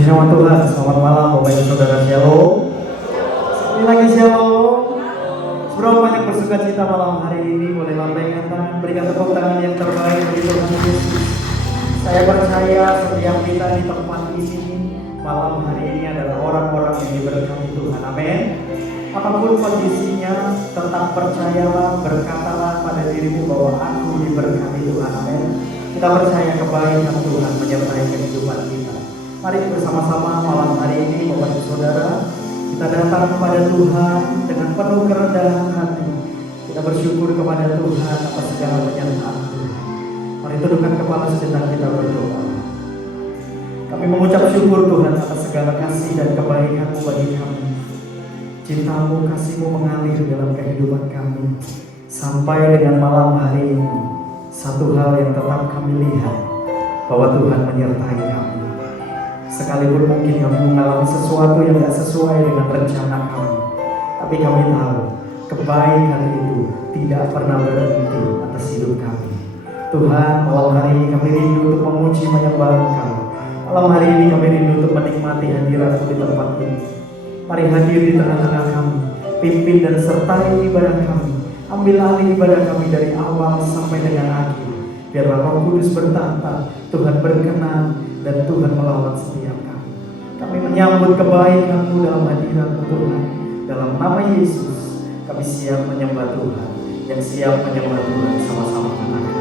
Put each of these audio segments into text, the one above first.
Puji nama Tuhan, selamat malam Bapak Ibu Saudara Shalom. Sekali lagi Shalom. Seberapa banyak bersuka cita malam hari ini, boleh lambaikan tangan, berikan tepuk tangan yang terbaik bagi Tuhan Yesus. Saya percaya setiap kita di tempat ini malam hari ini adalah orang-orang yang diberkati Tuhan. Amin. Apapun kondisinya, tetap percayalah, berkatalah pada dirimu bahwa aku diberkati Tuhan. Amin. Kita percaya kebaikan Tuhan menyertai kehidupan kita. Mari bersama-sama malam hari ini Bapak Ibu Saudara, kita datang kepada Tuhan dengan penuh kerendahan hati. Kita bersyukur kepada Tuhan atas segala penyertaan Tuhan. Mari tundukkan kepala sejenak, kita berdoa. Kami mengucap syukur Tuhan atas segala kasih dan kebaikan-Mu bagi kami. Cinta-Mu, kasih-Mu mengalir dalam kehidupan kami. Sampai dengan malam hari ini, satu hal yang tetap kami lihat, bahwa Tuhan menyertai kami. Sekalipun mungkin kami mengalami sesuatu yang tidak sesuai dengan rencana kami, tapi kami tahu kebaikan itu tidak pernah berhenti atas hidup kami. Tuhan, malam hari ini kami rindu untuk memuji menyembah Engkau. Malam hari ini kami rindu untuk menikmati hadirat-Mu di tempat ini. Mari hadir di tengah-tengah kami, pimpin dan sertai ibadah kami. Ambil alih ibadah kami dari awal sampai dengan akhir. Biarlah Roh Kudus bertata, Tuhan berkenan, dan Tuhan melawat setiap kami. Kami menyambut kebaikan-Mu dalam hadirat-Mu Tuhan. Dalam nama Yesus, kami siap menyembah Tuhan. Yang siap menyembah Tuhan sama-sama katakan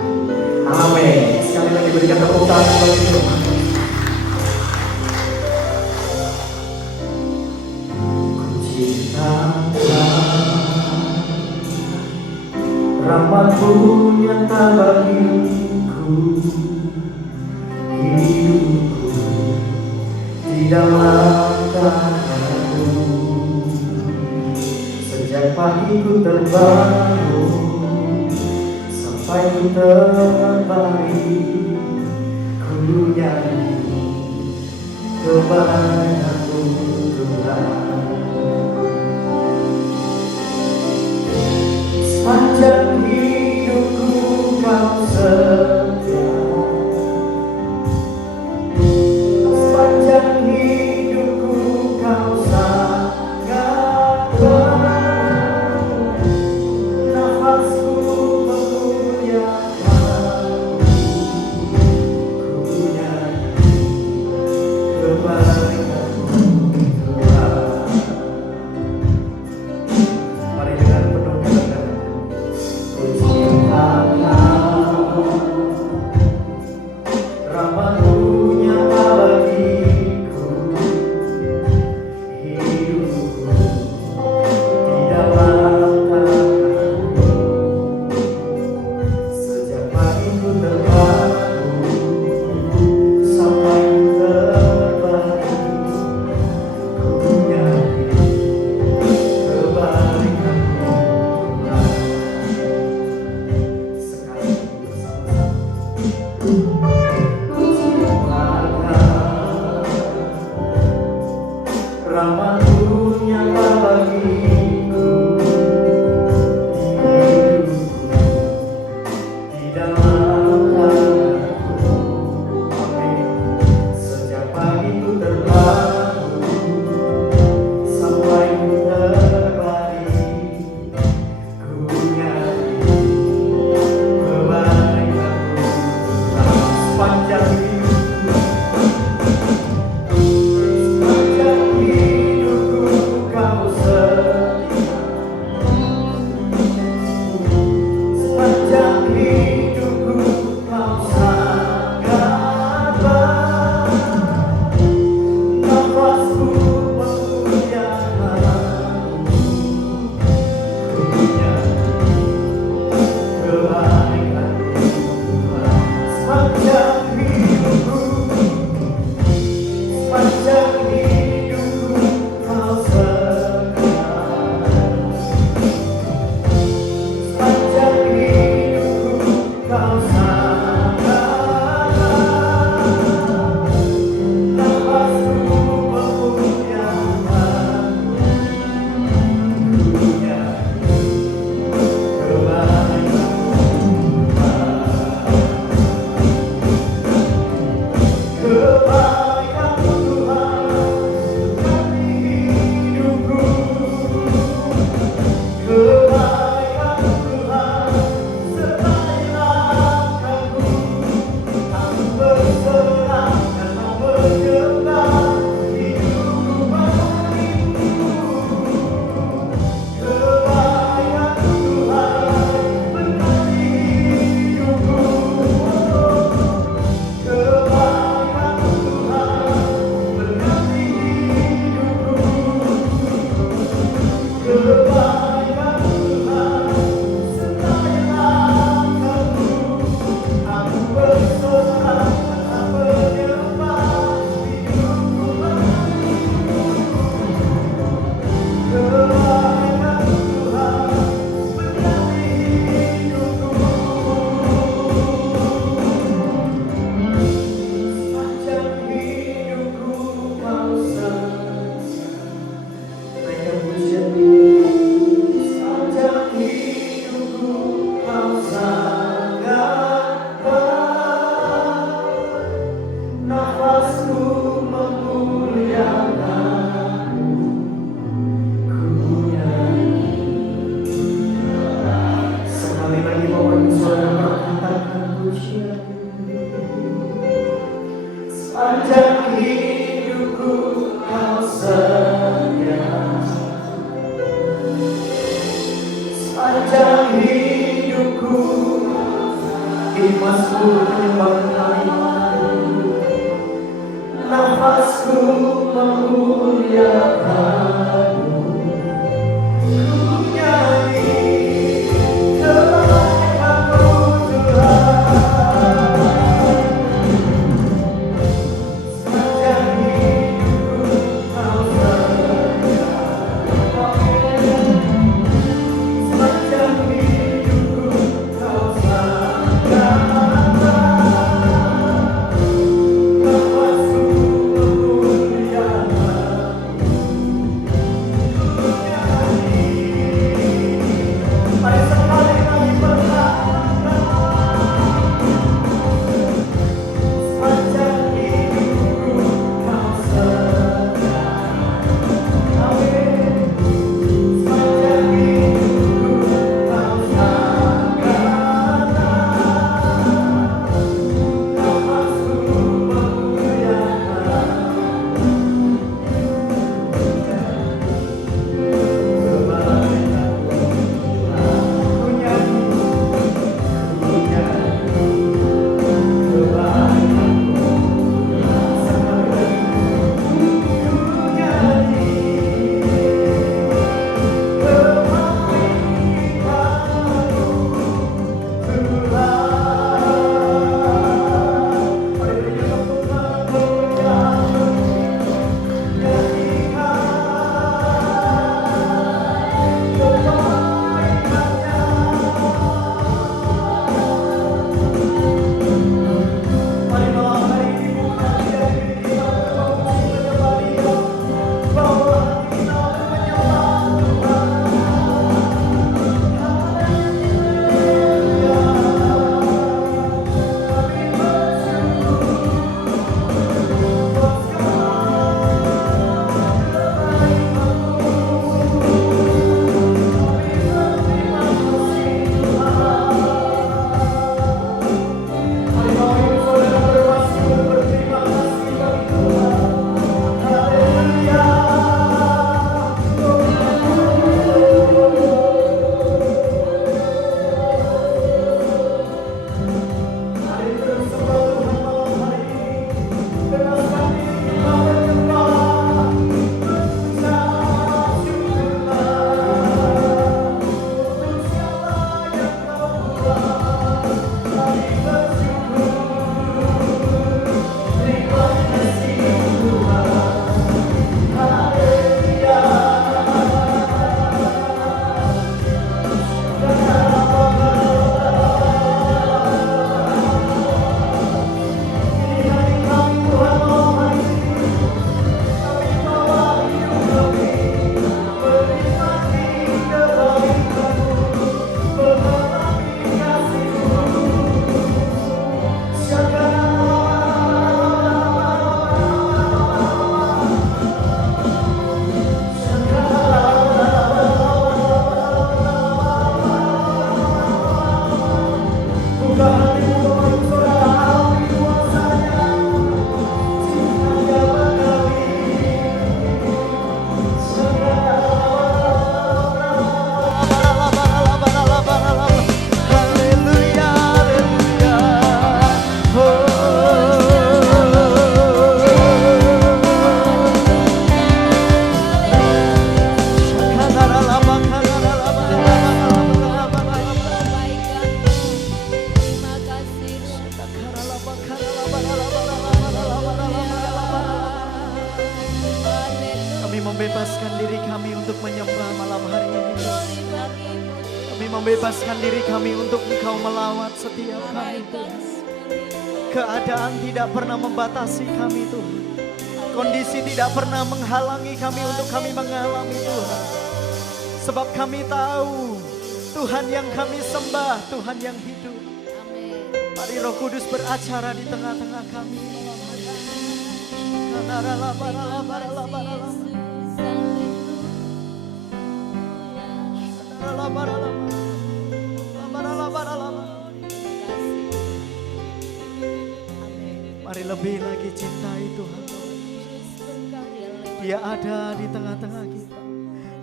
amin. Sekali lagi berikan tepuk tangan bagi Tuhan. Rahmat-Mu nyata bagiku, hidupku di dalam tangan-Mu. Sejak pagiku terbangun sampai ku terbaring, ku nyanyi kebaikan-Mu Tuhan. Sepanjang hidupku Kau setia, sepanjang hidupku Kau sangat baik. Nafasku memuliakan-Mu, ku nyanyi kebaikan-Mu Tuhan. Mari dengan penuh kerendahan rahmat-Mu nyata bagiku, hidupku di dalam tangan-Mu. Sejak pagiku terbangun sampai ku terbaring, ku nyanyi kebaikan-Mu Tuhan. Sekali bersama-sama rahmat-Mu nyata bagiku, hidupku di dalam tangan-Mu. Amin. Sejak pagiku terbangun sampai ku terbaring, ku nyanyi kebaikan-Mu Tuhan. Sepanjang hidupku, sepanjang hidupku Kau setia, sepanjang hidupku Himasku menyembah kami, nafasku memuliakanmu. Ku nyanyi kebaikan-Mu Tuhan, sepanjang hidupku Kau setia. Sepanjang hidupku Kau setia. Nafasku memuliakanmu. Ku nyanyi, mari sekali kami berkata, sepanjang hidupku Kau setia. Amin. Sepanjang hidupku Kau setia. Nafasku memuliakanmu. Ku nyanyi, ku nyanyi kebaikan-Mu. Sekali lagi, ku nyanyi kebaikan-Mu Tuhan. Mari berikan tepuk tangan kemuliaan, nyanyikan kebaikan-Nya. Mari malam hari ini bukan tidak diri kita untuk memuji menyembah Dia, bahwa hati kita untuk menyembah Tuhan. Haleluya. Kami bersyukur buat segala kebaikan-Mu. Kami berterima kasih Tuhan. Mari Bapak Ibu Saudara bersyukur berterima kasih bagi Tuhan. Haleluya. Mari terus sembah Tuhan malam hari ini. Bebaskan diri kita menyembah, mengucap syukurlah untuk siapa yang Kau buat. Kami bersyukur, terima kasih Tuhan. Haleluya. Ini hari kami Tuhan malam hari ini. Kami bawa hidup kami, menikmati kebaikan-Mu, mengalami kasih-Mu. Buka hatimu Bapak Ibu Saudara, alami kuasa-Nya. Cinta-Nya Haleluya, haleluya. Kami membebaskan diri kami untuk menyembah malam hari ini. Kami membebaskan diri kami untuk Engkau melawat setiap kami Tuhan. Keadaan tidak pernah membatasi kami Tuhan. Kondisi tidak pernah menghalangi kami untuk kami mengalami Tuhan. Sebab kami tahu Tuhan yang kami sembah, Tuhan yang hidup. Mari Roh Kudus beracara di tengah-tengah kami. Mari lebih lagi cintai Tuhan. Dia ada di tengah-tengah kita.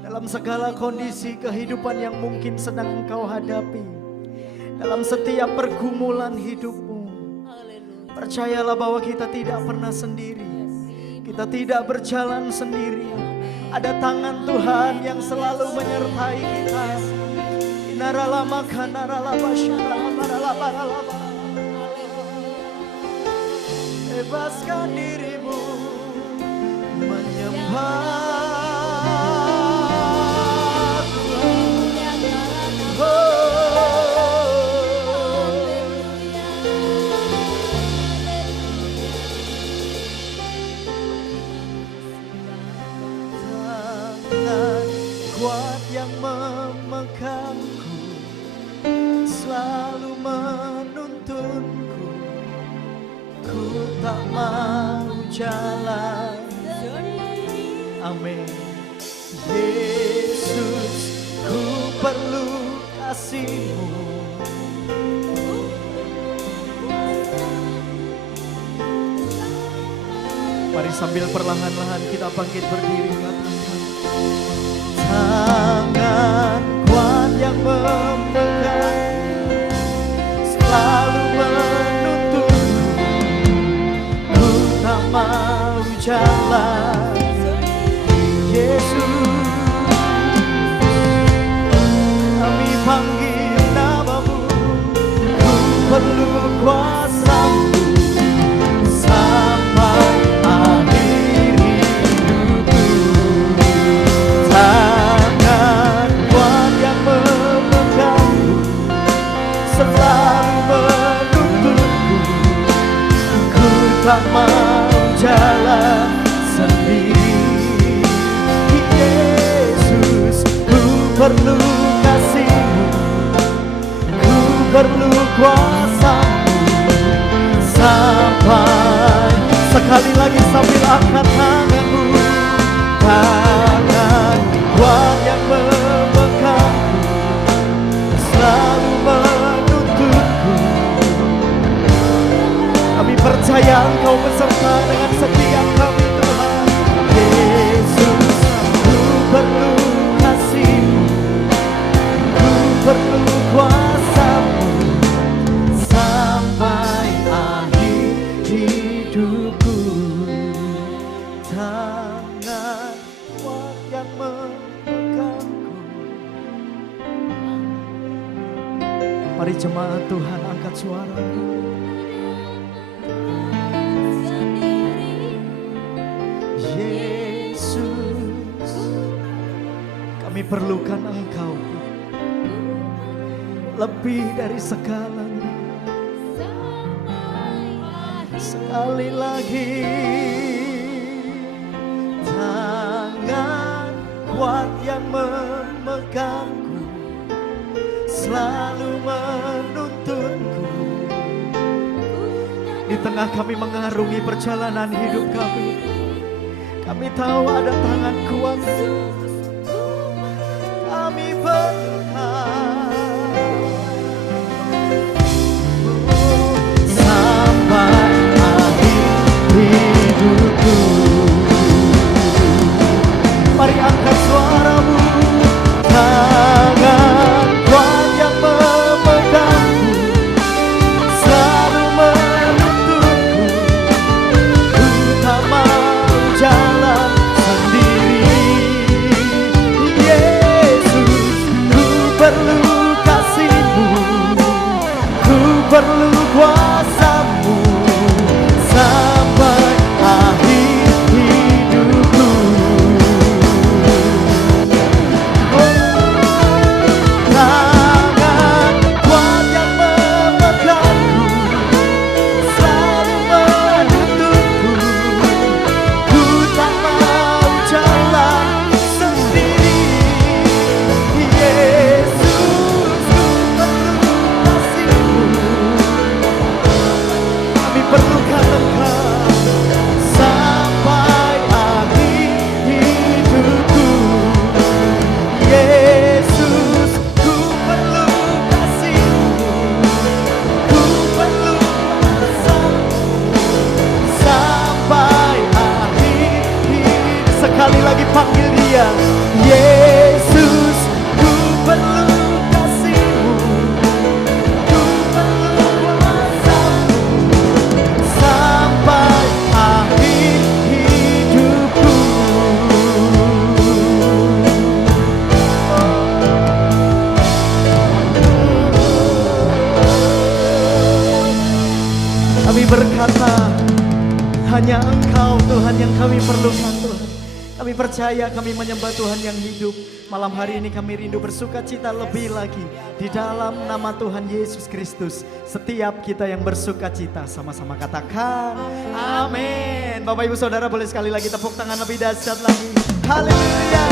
Dalam segala kondisi kehidupan yang mungkin sedang engkau hadapi. dalam setiap pergumulan hidupmu. Percayalah bahwa kita tidak pernah sendiri. Kita tidak berjalan sendiri. Ada tangan Tuhan yang selalu menyertai kita. Inaralama kanaralaba syaralaba. Bebaskan dirimu menyembah Tuhan. Tangan kuat yang memegangku, selalu menuntunku. Ku tak mau jalan. Amin. Yesus, ku perlu kasih-Mu. Mari sambil perlahan-lahan kita bangkit berdiri, katakan. Tangan kuat yang memegang, selalu menuntunku. Ku tak mau jalan. Yesus, kami panggil nama-Mu. Ku perlu kuasa-Mu sampai akhir hidupku. Tangan kuat yang memegangku, selalu menuntunku. Ku tak mau jalan sendiri. Yesus, ku perlu kasih-Mu. Ku perlu kuasa-Mu sampai. Sekali lagi sambil angkat tangan-Mu. Tangan kuat yang memegangku, selalu menuntunku. Kami percaya Engkau beserta dengan setiap kami, Tuhan. Yesus, ku perlu kasih-Mu. Ku perlu kuasa-Mu sampai akhir hidupku. Tangan kuat yang memegangku. Mari jemaat Tuhan angkat suara-Mu. Yesus, kami perlukan Engkau lebih dari segalanya. Sekali lagi, tangan kuat yang memegangku, selalu menuntunku. Di tengah kami mengarungi perjalanan hidup kami, kami tahu ada tangan kuat. Kami sampai akhir hidupku. Mari angkat suara-Mu. Tangan kuat yang memegangku, selalu menuntunku. Ku tak mau jalan sendiri. Yesus, ku perlu kasih-Mu. Ku perlu kuasa-Mu sampai akhir hidupku. Tangan kuat yang memegangku, selalu menuntunku. Ku tak mau jalan sendiri. Yesus, ku perlu kasih-Mu. Kami berkata, hanya Engkau Tuhan yang kami perlukan Tuhan. Kami percaya, kami menyembah Tuhan yang hidup. Malam hari ini kami rindu bersuka cita lebih lagi di dalam nama Tuhan Yesus Kristus. Setiap kita yang bersuka cita, sama-sama katakan amin. Bapak Ibu Saudara, boleh sekali lagi tepuk tangan lebih dahsyat lagi. Haleluya.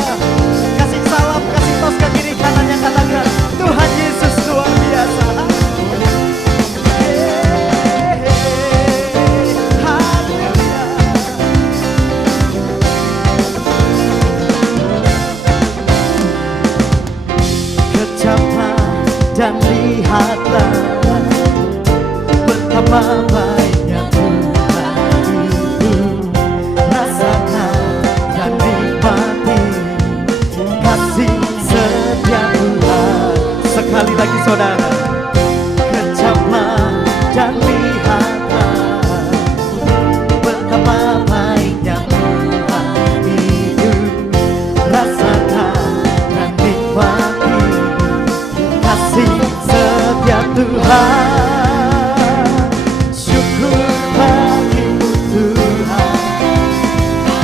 Kasih salam, kasih tos ke kiri kanan yang katakan Tuhan Yesus luar biasa. Dan lihatlah betapa baiknya Tuhan itu. Rasakan dan nikmati kasih setia Tuhan. Sekali lagi saudara, kejamlah dan lihatlah betapa baiknya Tuhan itu. Rasakan dan nikmati kasih setia Tuhan. Syukur bagimu Tuhan,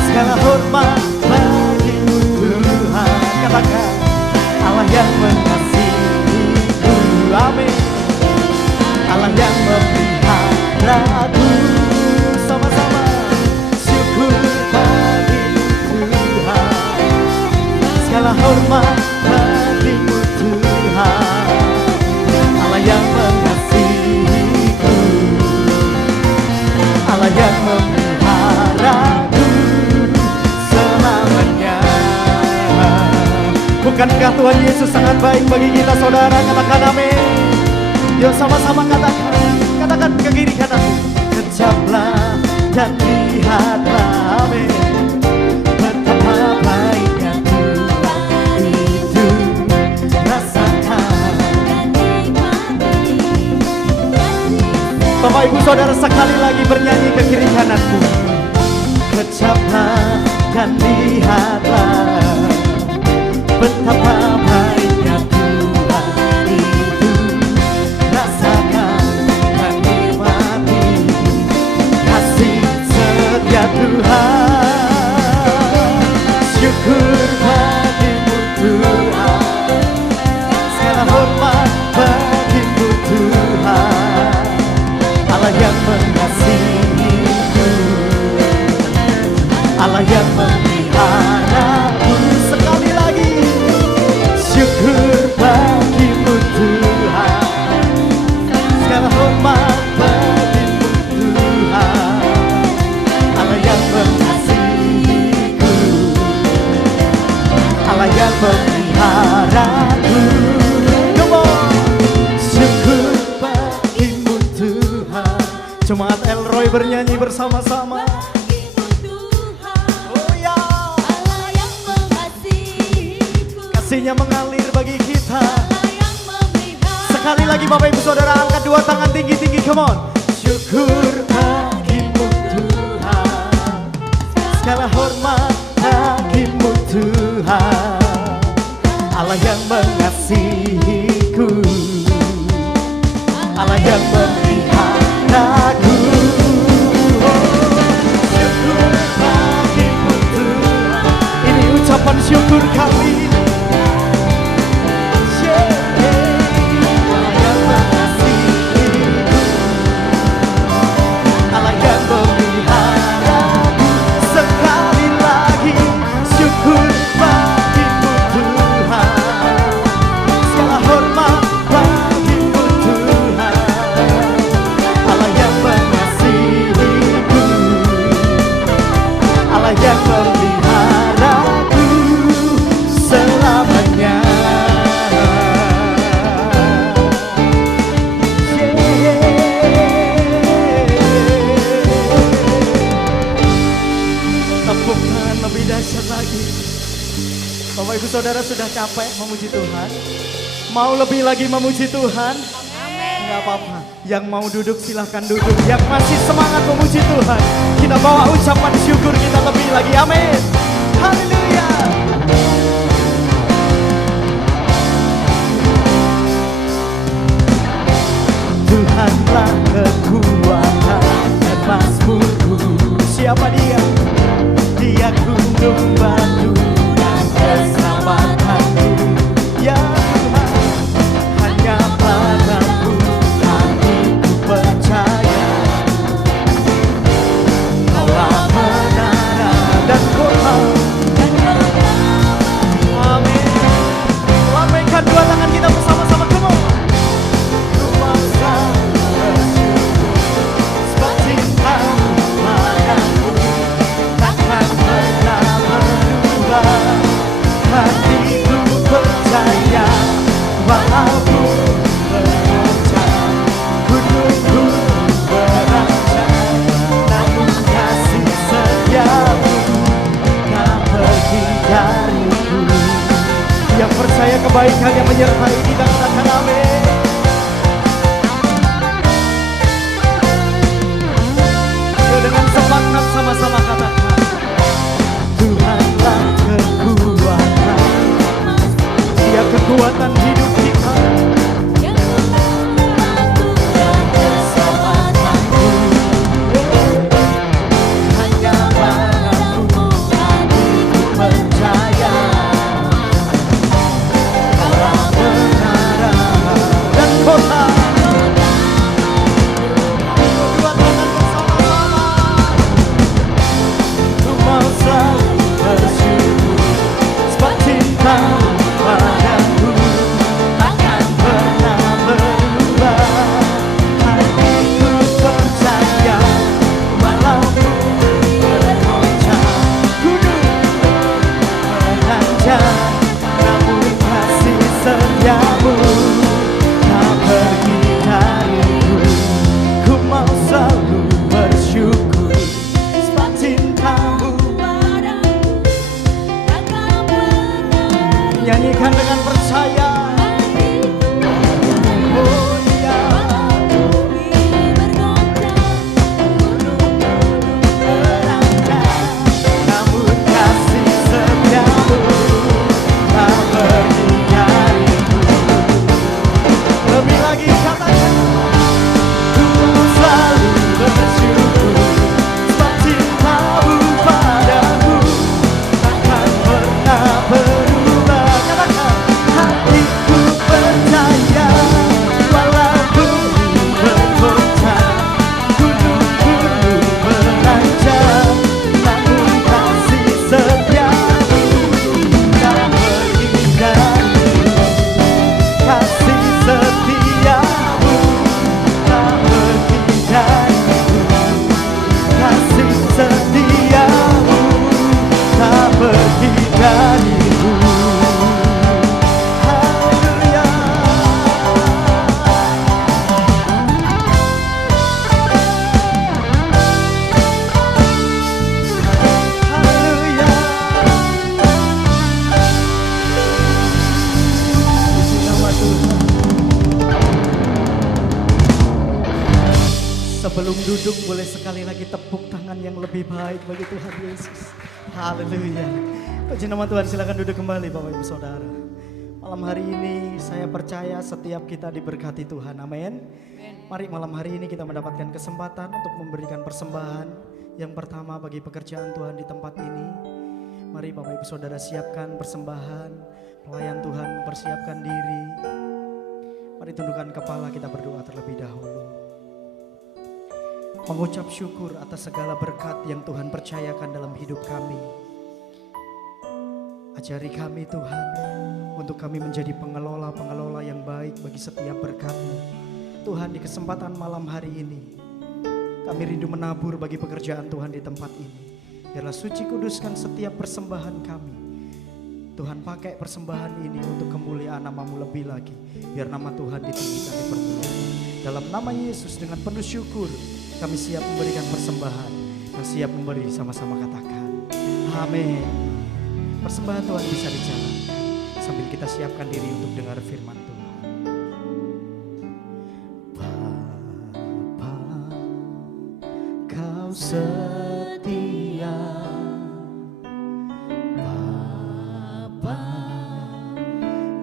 segala hormat bagimu Tuhan. Katakan Allah yang mengasihiku, amin. Allah yang memeliharaku, sama-sama. Syukur bagimu Tuhan, segala hormat bagimu Tuhan. Allah yang mengasihiku, Allah yang memeliharaku selamanya. Bukankah Tuhan Yesus sangat baik bagi kita saudara? Katakan amin. Yuk sama-sama katakan ke kiri kananmu. Kejamlah dan lihatlah, amin. Betapa baiknya Tuhan itu. Rasakan. Bapak Ibu Saudara, sekali lagi bernyanyi ke kiri kananku. Kejamlah dan lihatlah betapa baiknya Tuhan itu. Rasakan dan nikmati kasih setia Tuhan. Syukur bagimu Tuhan, segala hormat bagimu Tuhan. Allah yang mengasihiku, Allah yang memeliharaku. Sekali lagi, syukur bagimu Tuhan, segala hormat bagimu Tuhan. Allah yang mengasihiku, Allah yang memeliharaku. Come on, syukur bagimu Tuhan. Jemaat Elroy bernyanyi bersama-sama. Oh ya, Allah yang mengasihiku, kasihnya mengalir bagi kita. Allah yang memelihara. Sekali lagi Bapak Ibu Saudara, angkat dua tangan tinggi-tinggi, come on. Syukur bagimu Tuhan, segala hormat bagimu Tuhan. Allah yang mengasihiku, Allah yang memeliharaku. Syukur bagimu Tuhan. Ini ucapan syukur kami. Allah yang mengasihiku, Allah yang memeliharaku. Sekali lagi, syukur bagimu Tuhan, segala hormat bagimu Tuhan. Allah yang mengasihiku, Allah yang memeliharaku selamanya. Tepuk tangan lebih dahsyat lagi. Bapak Ibu Saudara, sudah capek memuji Tuhan? Mau lebih lagi memuji Tuhan? Enggak apa-apa. Yang mau duduk silahkan duduk. Yang masih semangat memuji Tuhan, kita bawa ucapan syukur kita lebih lagi. Amin. Haleluya. Tuhanlah kekuatan Siapa dia? Dia gunung batu dan keselamatanku. Ya Tuhan, hanya padamu hatiku percaya. Kaulah menara dan kota. Amin. Lambaikan dua tangan kita bersama-sama. Come on. Ku mau selalu bersyukur sebab cintamu padaku takkan pernah berubah. Hatiku percaya walaupun bergoncang gunung-gunung berancang, namun kasih setiamu tak pergi dariku. Yang percaya kebaikan yang menyertai kita katakan amin. Yuk dengan semangat sama-sama katakan, Tuhanlah kekuatan, Dia kekuatan hidup kita. Hanya padamu hatiku percaya. Kaulah menara dan kota. Dua tangan bersama-sama. Ku mau selalu bersyukur sebab cintamu padaku takkan pernah berubah. Hatiku percaya walaupun bergoncang gunung berancang, namun kasih setiamu tak pergi dariku. Ku mau selalu bersyukur sebab cintamu. Nyanyikan dengan percaya. Oh iya. Berancang, namun kasih setiamu tak pergi dariku. Lebih lagi katakan, ku mau selalu bersyukur sebab cintamu padaku takkan pernah berubah. Katakan, hatiku percaya walaupun bergoncang gunung-gunung berancang, namun kasih setiamu tak pergi dariku. Kasih setiamu tak pergi dariku. Kasih setiamu tak pergi dariku. Haleluya. Haleluya. Puji nama Tuhan. Sebelum duduk boleh sekali lagi tepuk tangan yang lebih baik bagi Tuhan Yesus. Haleluya. Puji nama Tuhan, silakan duduk kembali Bapak Ibu Saudara. Malam hari ini saya percaya setiap kita diberkati Tuhan. Amin. Mari malam hari ini kita mendapatkan kesempatan untuk memberikan persembahan. Yang pertama bagi pekerjaan Tuhan di tempat ini. Mari Bapak Ibu Saudara siapkan persembahan. Pelayan Tuhan mempersiapkan diri. Mari tundukkan kepala, kita berdoa terlebih dahulu. Mengucap syukur atas segala berkat yang Tuhan percayakan dalam hidup kami. Ajari kami Tuhan, untuk kami menjadi pengelola-pengelola yang baik bagi setiap berkat-Mu. Tuhan, di kesempatan malam hari ini, kami rindu menabur bagi pekerjaan Tuhan di tempat ini. Biarlah suci kuduskan setiap persembahan kami. Tuhan, pakai persembahan ini untuk kemuliaan nama-Mu lebih lagi. Biar nama Tuhan ditinggikan, dipermuliakan. Dalam nama Yesus dengan penuh syukur, kami siap memberikan persembahan. Kami siap memberi, sama-sama katakan amin. Persembahan Tuhan bisa dijalankan sambil kita siapkan diri untuk dengar firman Tuhan. Bapa, Kau setia. Bapa,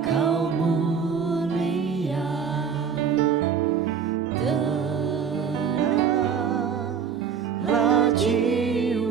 Kau mulia. Tenanglah jiwa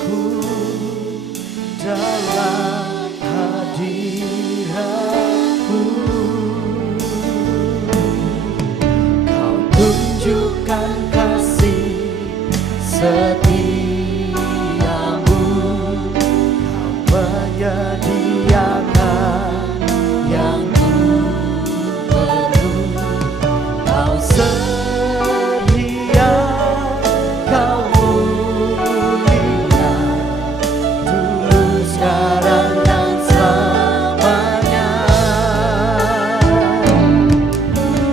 jiwaku dalam hadiratmu. Kau tunjukkan kasih setiamu, kau menyediakan yang ku perlu. Kau setia, kau mulia, dulu sekarang dan selamanya.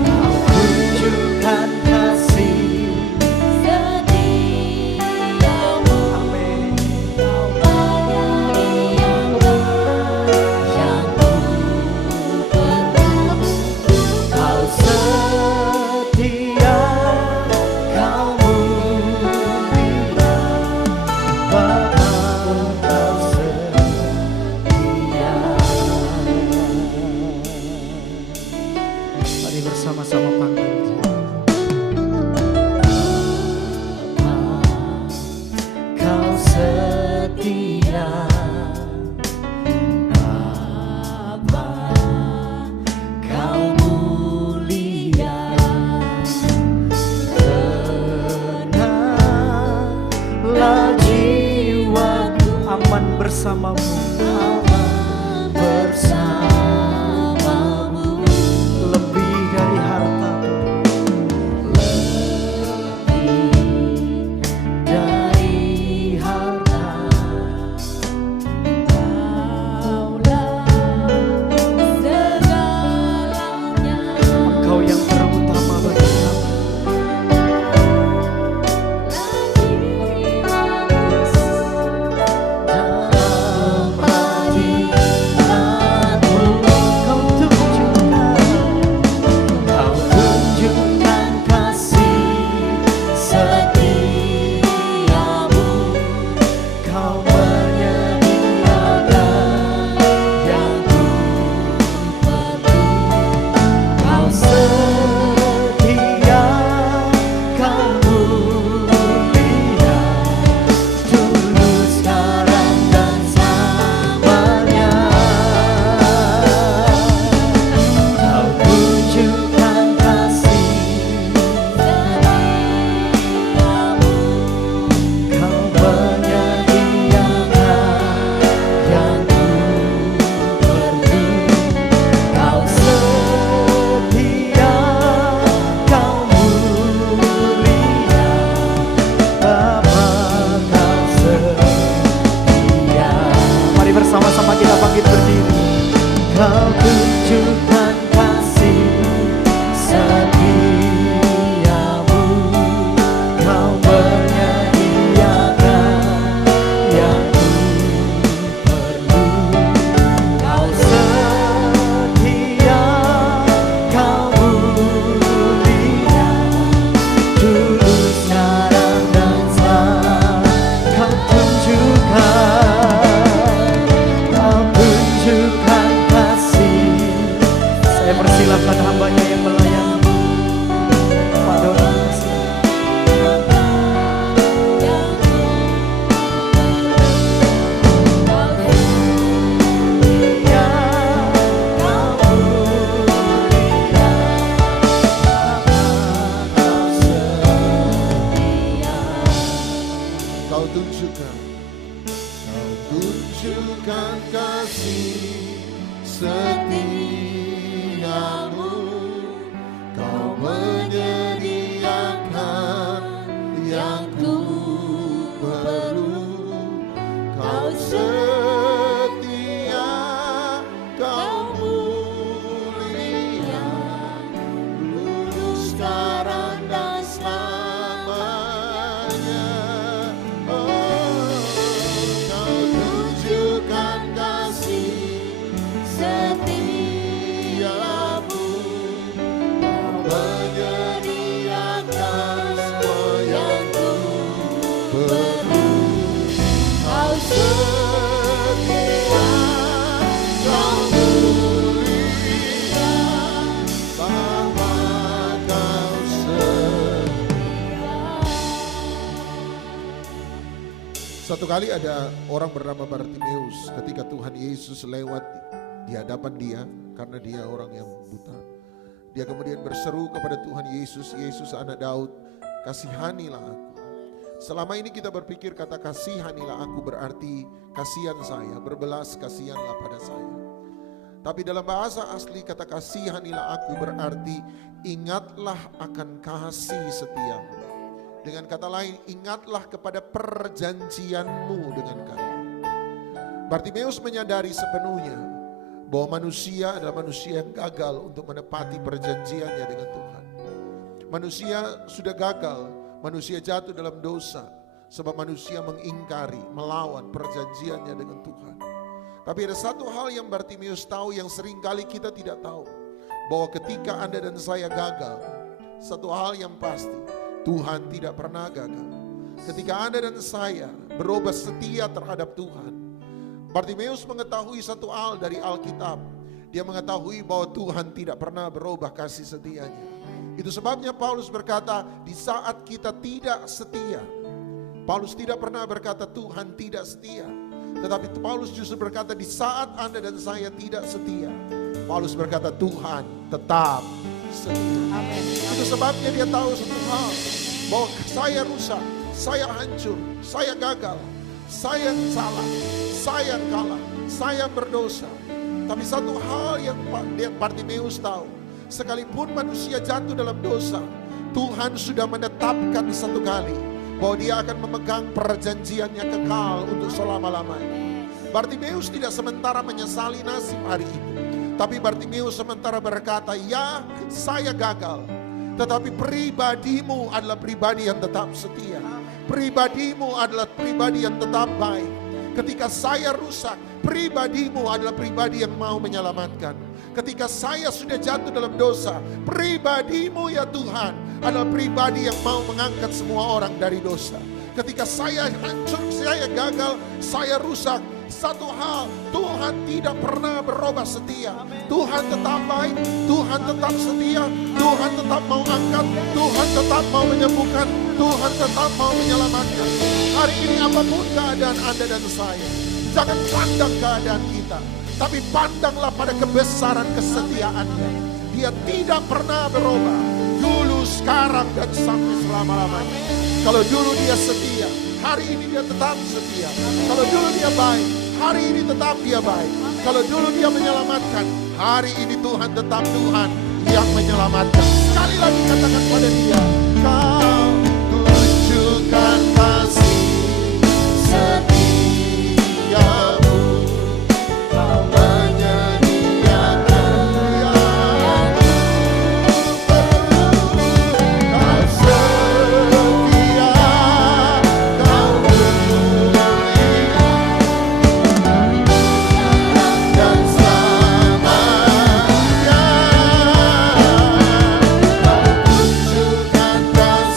Kau tunjukkan kasih setiamu, amin. kau menyediakan yang ku perlu. Kau setia, kau mulia, Bapa kau setia. Mari bersama-sama panggil Dia. Kau setia, Bapa kau mulia, tenanglah jiwaku, aman bersamamu, aman bersamamu, lebih dari harta, lebih dari harta. Kaulah segalanya, Engkau yang terutama bagi kami. Dalam hadiratmu kau tunjukkan kasih setiamu, kau menyediakan yang ku perlu. Kau setia, kau mulia, dulu sekarang dan selamanya. Kau tunjukkan kasih setiamu, kau menyediakan yang ku perlu. Kau setia, kau mulia, Bapa kau setia. Mari bersama-sama kita bangkit berdiri. Kau tunjukkan kasih setiamu, kau menyediakan yang ku perlu. Kau setia, kau mulia, dulu sekarang dan selamanya. Kau tunjukkan kasih. Saya persilahkan hambanya yang melayani, Pak Doni. Ya, kau mulia, Bapa kau setia. Kau tunjukkan kasih setiamu, kau menyediakan yang ku perlu. Kau setia, kau mulia, dulu sekarang dan selamanya. Oh, kau tunjukkan kasih setiamu, kau menyediakan Satu kali ada orang bernama Bartimeus, ketika Tuhan Yesus lewat di hadapan dia, karena dia orang yang buta. Dia kemudian berseru kepada Tuhan Yesus, Yesus anak Daud, kasihanilah aku. Selama ini kita berpikir kata kasihanilah aku berarti kasihan saya, berbelas kasihanlah pada saya. Tapi dalam bahasa asli kata kasihanilah aku berarti ingatlah akan kasih setiamu. Dengan kata lain, ingatlah kepada perjanjianmu dengan kami. Bartimeus menyadari sepenuhnya bahwa manusia adalah manusia yang gagal untuk menepati perjanjiannya dengan Tuhan. Manusia sudah gagal, manusia jatuh dalam dosa sebab manusia mengingkari, melawan perjanjiannya dengan Tuhan. Tapi ada satu hal yang Bartimeus tahu yang seringkali kita tidak tahu, bahwa ketika Anda dan saya gagal, satu hal yang pasti, Tuhan tidak pernah gagal. Ketika Anda dan saya berubah setia terhadap Tuhan, Bartimeus mengetahui satu hal dari Alkitab. Dia mengetahui bahwa Tuhan tidak pernah berubah kasih setianya. Itu sebabnya Paulus berkata, di saat kita tidak setia, Paulus tidak pernah berkata Tuhan tidak setia. Tetapi Paulus justru berkata di saat Anda dan saya tidak setia, Paulus berkata Tuhan tetap setia. Amin. Itu sebabnya dia tahu satu hal, bahwa saya rusak, saya hancur, saya gagal, saya salah, saya kalah, saya berdosa. Tapi satu hal yang Bartimeus tahu, sekalipun manusia jatuh dalam dosa, Tuhan sudah menetapkan satu kali bahwa dia akan memegang perjanjiannya kekal untuk selama-lamanya. Bartimeus tidak sementara menyesali nasib hari itu, tapi Bartimeus sementara berkata, ya saya gagal, tetapi pribadimu adalah pribadi yang tetap setia. Pribadimu adalah pribadi yang tetap baik. Ketika saya rusak, pribadimu adalah pribadi yang mau menyelamatkan. Ketika saya sudah jatuh dalam dosa, pribadimu ya Tuhan adalah pribadi yang mau mengangkat semua orang dari dosa. Ketika saya hancur, saya gagal, saya rusak, satu hal, Tuhan tidak pernah berubah setia. Tuhan tetap baik, Tuhan tetap setia, Tuhan tetap mau angkat, Tuhan tetap mau menyembuhkan, Tuhan tetap mau menyelamatkan. Hari ini apapun keadaan Anda dan saya, jangan pandang keadaan kita, tapi pandanglah pada kebesaran kesetiaannya. Dia tidak pernah berubah, dulu, sekarang, dan sampai selama-lamanya. Kalau dulu dia setia, hari ini dia tetap setia. Kalau dulu dia baik, hari ini tetap dia baik. Kalau dulu dia menyelamatkan, hari ini Tuhan tetap Tuhan yang menyelamatkan. Sekali lagi katakan pada dia, kau tunjukkan kasih setiamu, kau menyediakan yang kau setia, kau mulia dan selamanya. Kau tunjukkan kasih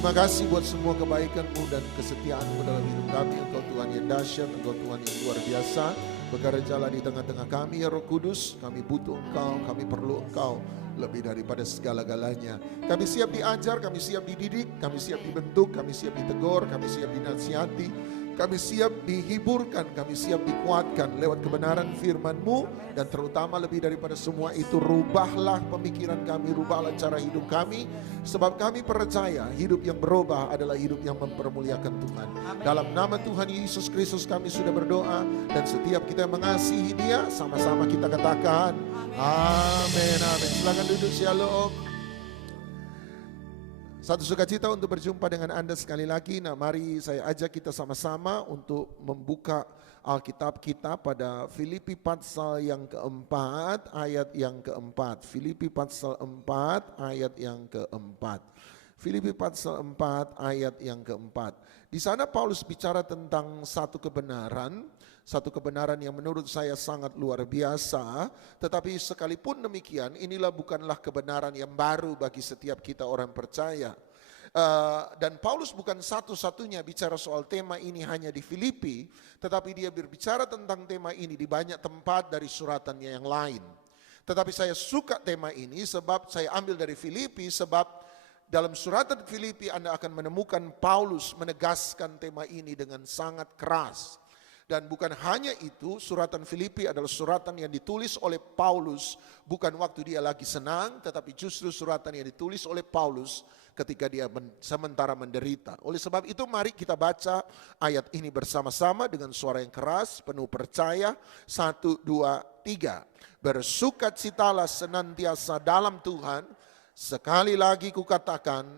Terima kasih buat semua kebaikan-Mu dan kesetiaan-Mu dalam hidup kami. Engkau Tuhan yang dahsyat, Engkau Tuhan yang luar biasa. Bekerjalah di tengah-tengah kami ya Roh Kudus. Kami butuh Engkau, kami perlu Engkau lebih daripada segala-galanya. Kami siap diajar, kami siap dididik, kami siap dibentuk, kami siap ditegur, kami siap dinasihati, kami siap dihiburkan, kami siap dikuatkan lewat kebenaran firman-Mu. Dan terutama lebih daripada semua itu, rubahlah pemikiran kami, rubahlah cara hidup kami. Sebab kami percaya hidup yang berubah adalah hidup yang mempermuliakan Tuhan. Dalam nama Tuhan Yesus Kristus kami sudah berdoa. Dan setiap kita yang mengasihi Dia, sama-sama kita katakan amin, amin. Silakan duduk, shalom. Satu sukacita untuk berjumpa dengan Anda sekali lagi. Nah, mari saya ajak kita sama-sama untuk membuka Alkitab kita pada Filipi pasal yang keempat, ayat yang keempat. Filipi pasal 4, ayat yang keempat. Filipi pasal 4, ayat yang keempat. Di sana Paulus bicara tentang satu kebenaran yang menurut saya sangat luar biasa. Tetapi sekalipun demikian, inilah bukanlah kebenaran yang baru bagi setiap kita orang percaya. Dan Paulus bukan satu-satunya bicara soal tema ini hanya di Filipi, tetapi dia berbicara tentang tema ini di banyak tempat dari suratannya yang lain. Tetapi saya suka tema ini sebab saya ambil dari Filipi, sebab dalam suratan Filipi Anda akan menemukan Paulus menegaskan tema ini dengan sangat keras. Dan bukan hanya itu, suratan Filipi adalah suratan yang ditulis oleh Paulus bukan waktu dia lagi senang, tetapi justru suratan yang ditulis oleh Paulus ketika dia sementara menderita. Oleh sebab itu mari kita baca ayat ini bersama-sama dengan suara yang keras, penuh percaya. 1, 2, 3. Bersukacitalah senantiasa dalam Tuhan. Sekali lagi kukatakan,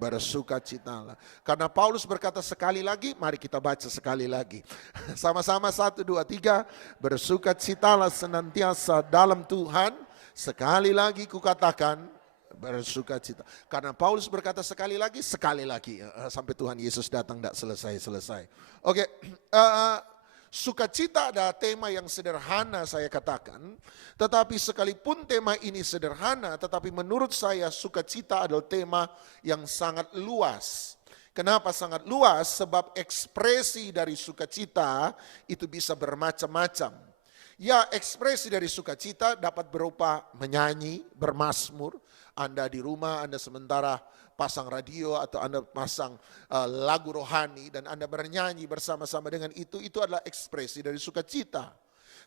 bersukacitalah. Karena Paulus berkata sekali lagi, mari kita baca sekali lagi. Sama-sama 1, 2, 3. Bersukacitalah senantiasa dalam Tuhan. Sekali lagi kukatakan, bersukacita. Karena Paulus berkata sekali lagi, sampai Tuhan Yesus datang tidak selesai. Oke, sukacita adalah tema yang sederhana saya katakan. Tetapi sekalipun tema ini sederhana, tetapi menurut saya sukacita adalah tema yang sangat luas. Kenapa sangat luas? Sebab ekspresi dari sukacita itu bisa bermacam-macam. Ya, ekspresi dari sukacita dapat berupa menyanyi, bermazmur. Anda di rumah, Anda sementara pasang radio atau Anda pasang lagu rohani dan Anda bernyanyi bersama-sama dengan itu adalah ekspresi dari sukacita.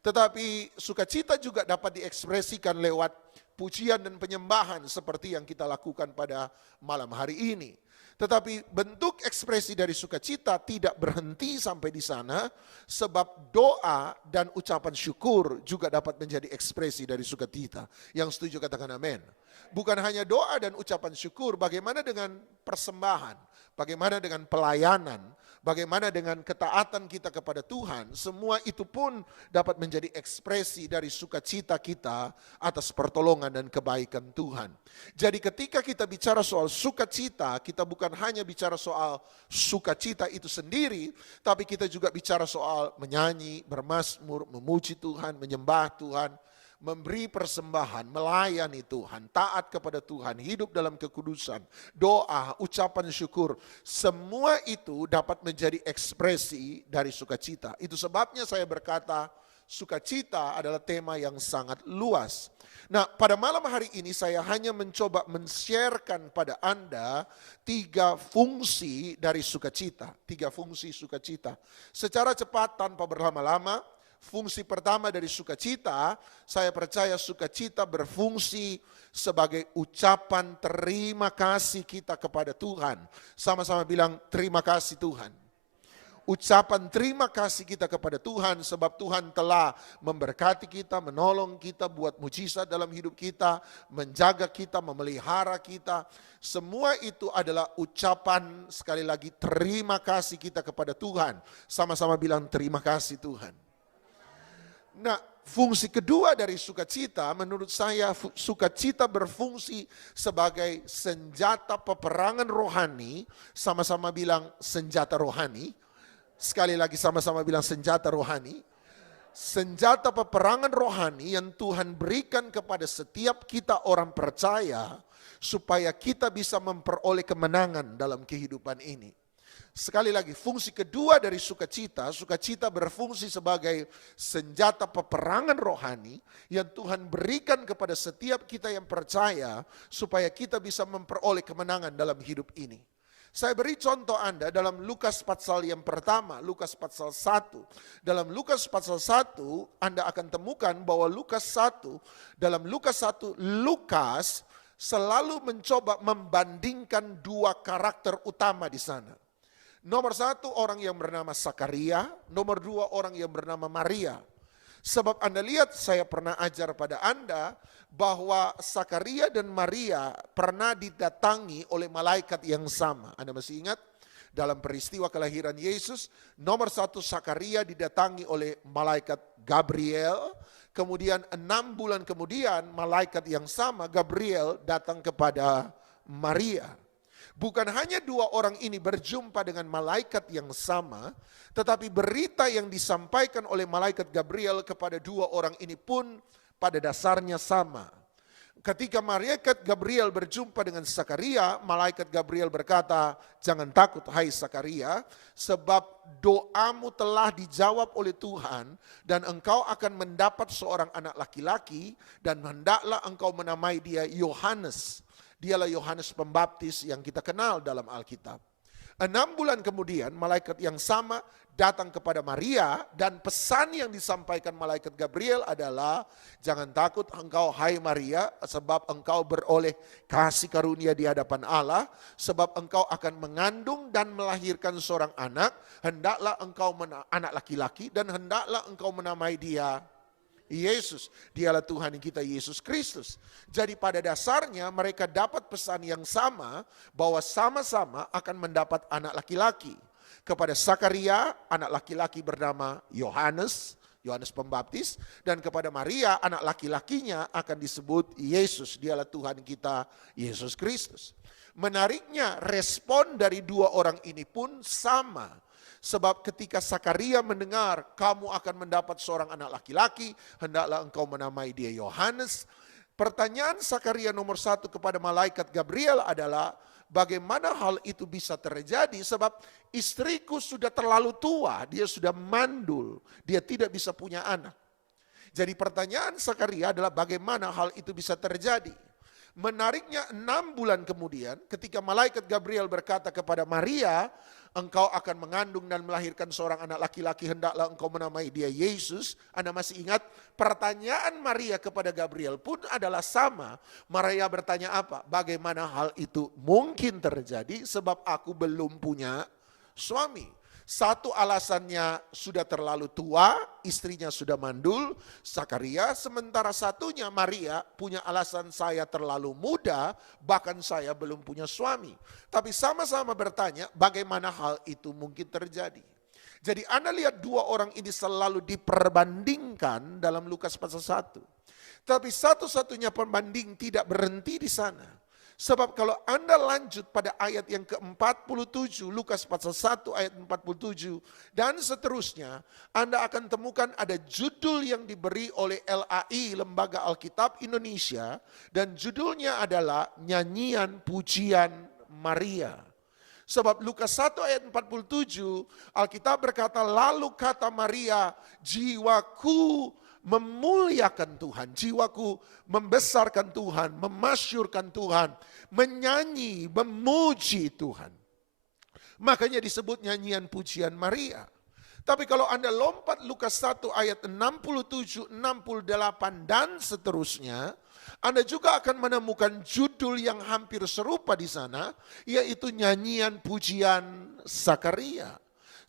Tetapi sukacita juga dapat diekspresikan lewat pujian dan penyembahan seperti yang kita lakukan pada malam hari ini. Tetapi bentuk ekspresi dari sukacita tidak berhenti sampai di sana, sebab doa dan ucapan syukur juga dapat menjadi ekspresi dari sukacita. Yang setuju katakan amin. Bukan hanya doa dan ucapan syukur, bagaimana dengan persembahan, bagaimana dengan pelayanan, bagaimana dengan ketaatan kita kepada Tuhan, semua itu pun dapat menjadi ekspresi dari sukacita kita atas pertolongan dan kebaikan Tuhan. Jadi ketika kita bicara soal sukacita, kita bukan hanya bicara soal sukacita itu sendiri, tapi kita juga bicara soal menyanyi, bermazmur, memuji Tuhan, menyembah Tuhan, memberi persembahan, melayani Tuhan, taat kepada Tuhan, hidup dalam kekudusan, doa, ucapan syukur. Semua itu dapat menjadi ekspresi dari sukacita. Itu sebabnya saya berkata sukacita adalah tema yang sangat luas. Nah, pada malam hari ini saya hanya mencoba men-sharekan pada Anda 3 fungsi dari sukacita. 3 fungsi sukacita. Secara cepat tanpa berlama-lama. Fungsi pertama dari sukacita, saya percaya sukacita berfungsi sebagai ucapan terima kasih kita kepada Tuhan. Sama-sama bilang terima kasih Tuhan. Ucapan terima kasih kita kepada Tuhan sebab Tuhan telah memberkati kita, menolong kita, buat mujizat dalam hidup kita, menjaga kita, memelihara kita. Semua itu adalah ucapan sekali lagi terima kasih kita kepada Tuhan. Sama-sama bilang terima kasih Tuhan. Nah, fungsi kedua dari sukacita, menurut saya sukacita berfungsi sebagai senjata peperangan rohani. Sama-sama bilang senjata rohani. Sekali lagi sama-sama bilang senjata rohani. Senjata peperangan rohani yang Tuhan berikan kepada setiap kita orang percaya supaya kita bisa memperoleh kemenangan dalam kehidupan ini. Sekali lagi, fungsi kedua dari sukacita berfungsi sebagai senjata peperangan rohani yang Tuhan berikan kepada setiap kita yang percaya supaya kita bisa memperoleh kemenangan dalam hidup ini. Saya beri contoh Anda dalam Lukas pasal yang pertama, Lukas pasal 1. Dalam Lukas pasal 1, Anda akan temukan bahwa dalam Lukas 1, Lukas selalu mencoba membandingkan dua karakter utama di sana. Nomor satu orang yang bernama Sakaria, nomor dua orang yang bernama Maria. Sebab Anda lihat, saya pernah ajar pada Anda bahwa Sakaria dan Maria pernah didatangi oleh malaikat yang sama. Anda masih ingat? Dalam peristiwa kelahiran Yesus, nomor satu Sakaria didatangi oleh malaikat Gabriel. Kemudian 6 bulan kemudian malaikat yang sama Gabriel datang kepada Maria. Bukan hanya dua orang ini berjumpa dengan malaikat yang sama, tetapi berita yang disampaikan oleh malaikat Gabriel kepada dua orang ini pun pada dasarnya sama. Ketika malaikat Gabriel berjumpa dengan Sakaria, malaikat Gabriel berkata, "Jangan takut hai Sakaria, sebab doamu telah dijawab oleh Tuhan dan engkau akan mendapat seorang anak laki-laki dan hendaklah engkau menamai dia Yohanes." Dialah Yohanes Pembaptis yang kita kenal dalam Alkitab. 6 bulan kemudian malaikat yang sama datang kepada Maria dan pesan yang disampaikan malaikat Gabriel adalah, "Jangan takut engkau hai Maria, sebab engkau beroleh kasih karunia di hadapan Allah, sebab engkau akan mengandung dan melahirkan seorang anak, hendaklah engkau anak laki-laki dan hendaklah engkau menamai dia Yesus." Dialah Tuhan kita Yesus Kristus. Jadi pada dasarnya mereka dapat pesan yang sama bahwa sama-sama akan mendapat anak laki-laki. Kepada Sakaria anak laki-laki bernama Yohanes Pembaptis, dan kepada Maria anak laki-lakinya akan disebut Yesus. Dialah Tuhan kita Yesus Kristus. Menariknya respon dari dua orang ini pun sama. Sebab ketika Sakaria mendengar kamu akan mendapat seorang anak laki-laki, hendaklah engkau menamai dia Yohanes. Pertanyaan Sakaria nomor 1 kepada malaikat Gabriel adalah, bagaimana hal itu bisa terjadi? Sebab istriku sudah terlalu tua, dia sudah mandul, dia tidak bisa punya anak. Jadi pertanyaan Sakaria adalah bagaimana hal itu bisa terjadi? Menariknya 6 bulan kemudian ketika malaikat Gabriel berkata kepada Maria, engkau akan mengandung dan melahirkan seorang anak laki-laki, hendaklah engkau menamai dia Yesus. Anda masih ingat pertanyaan Maria kepada Gabriel pun adalah sama. Maria bertanya apa? Bagaimana hal itu mungkin terjadi sebab aku belum punya suami. Satu alasannya sudah terlalu tua, istrinya sudah mandul, Sakaria. Sementara satunya Maria punya alasan saya terlalu muda, bahkan saya belum punya suami. Tapi sama-sama bertanya bagaimana hal itu mungkin terjadi. Jadi Anda lihat dua orang ini selalu diperbandingkan dalam Lukas pasal 1. Tapi satu-satunya pembanding tidak berhenti di sana. Sebab kalau Anda lanjut pada ayat yang ke-47, Lukas pasal 1 ayat 47 dan seterusnya, Anda akan temukan ada judul yang diberi oleh LAI, Lembaga Alkitab Indonesia, dan judulnya adalah Nyanyian Pujian Maria. Sebab Lukas 1 ayat 47, Alkitab berkata, lalu kata Maria, jiwaku memuliakan Tuhan, jiwaku membesarkan Tuhan, memasyurkan Tuhan, menyanyi, memuji Tuhan. Makanya disebut nyanyian pujian Maria. Tapi kalau Anda lompat Lukas 1 ayat 67, 68 dan seterusnya, Anda juga akan menemukan judul yang hampir serupa di sana, yaitu nyanyian pujian Sakaria.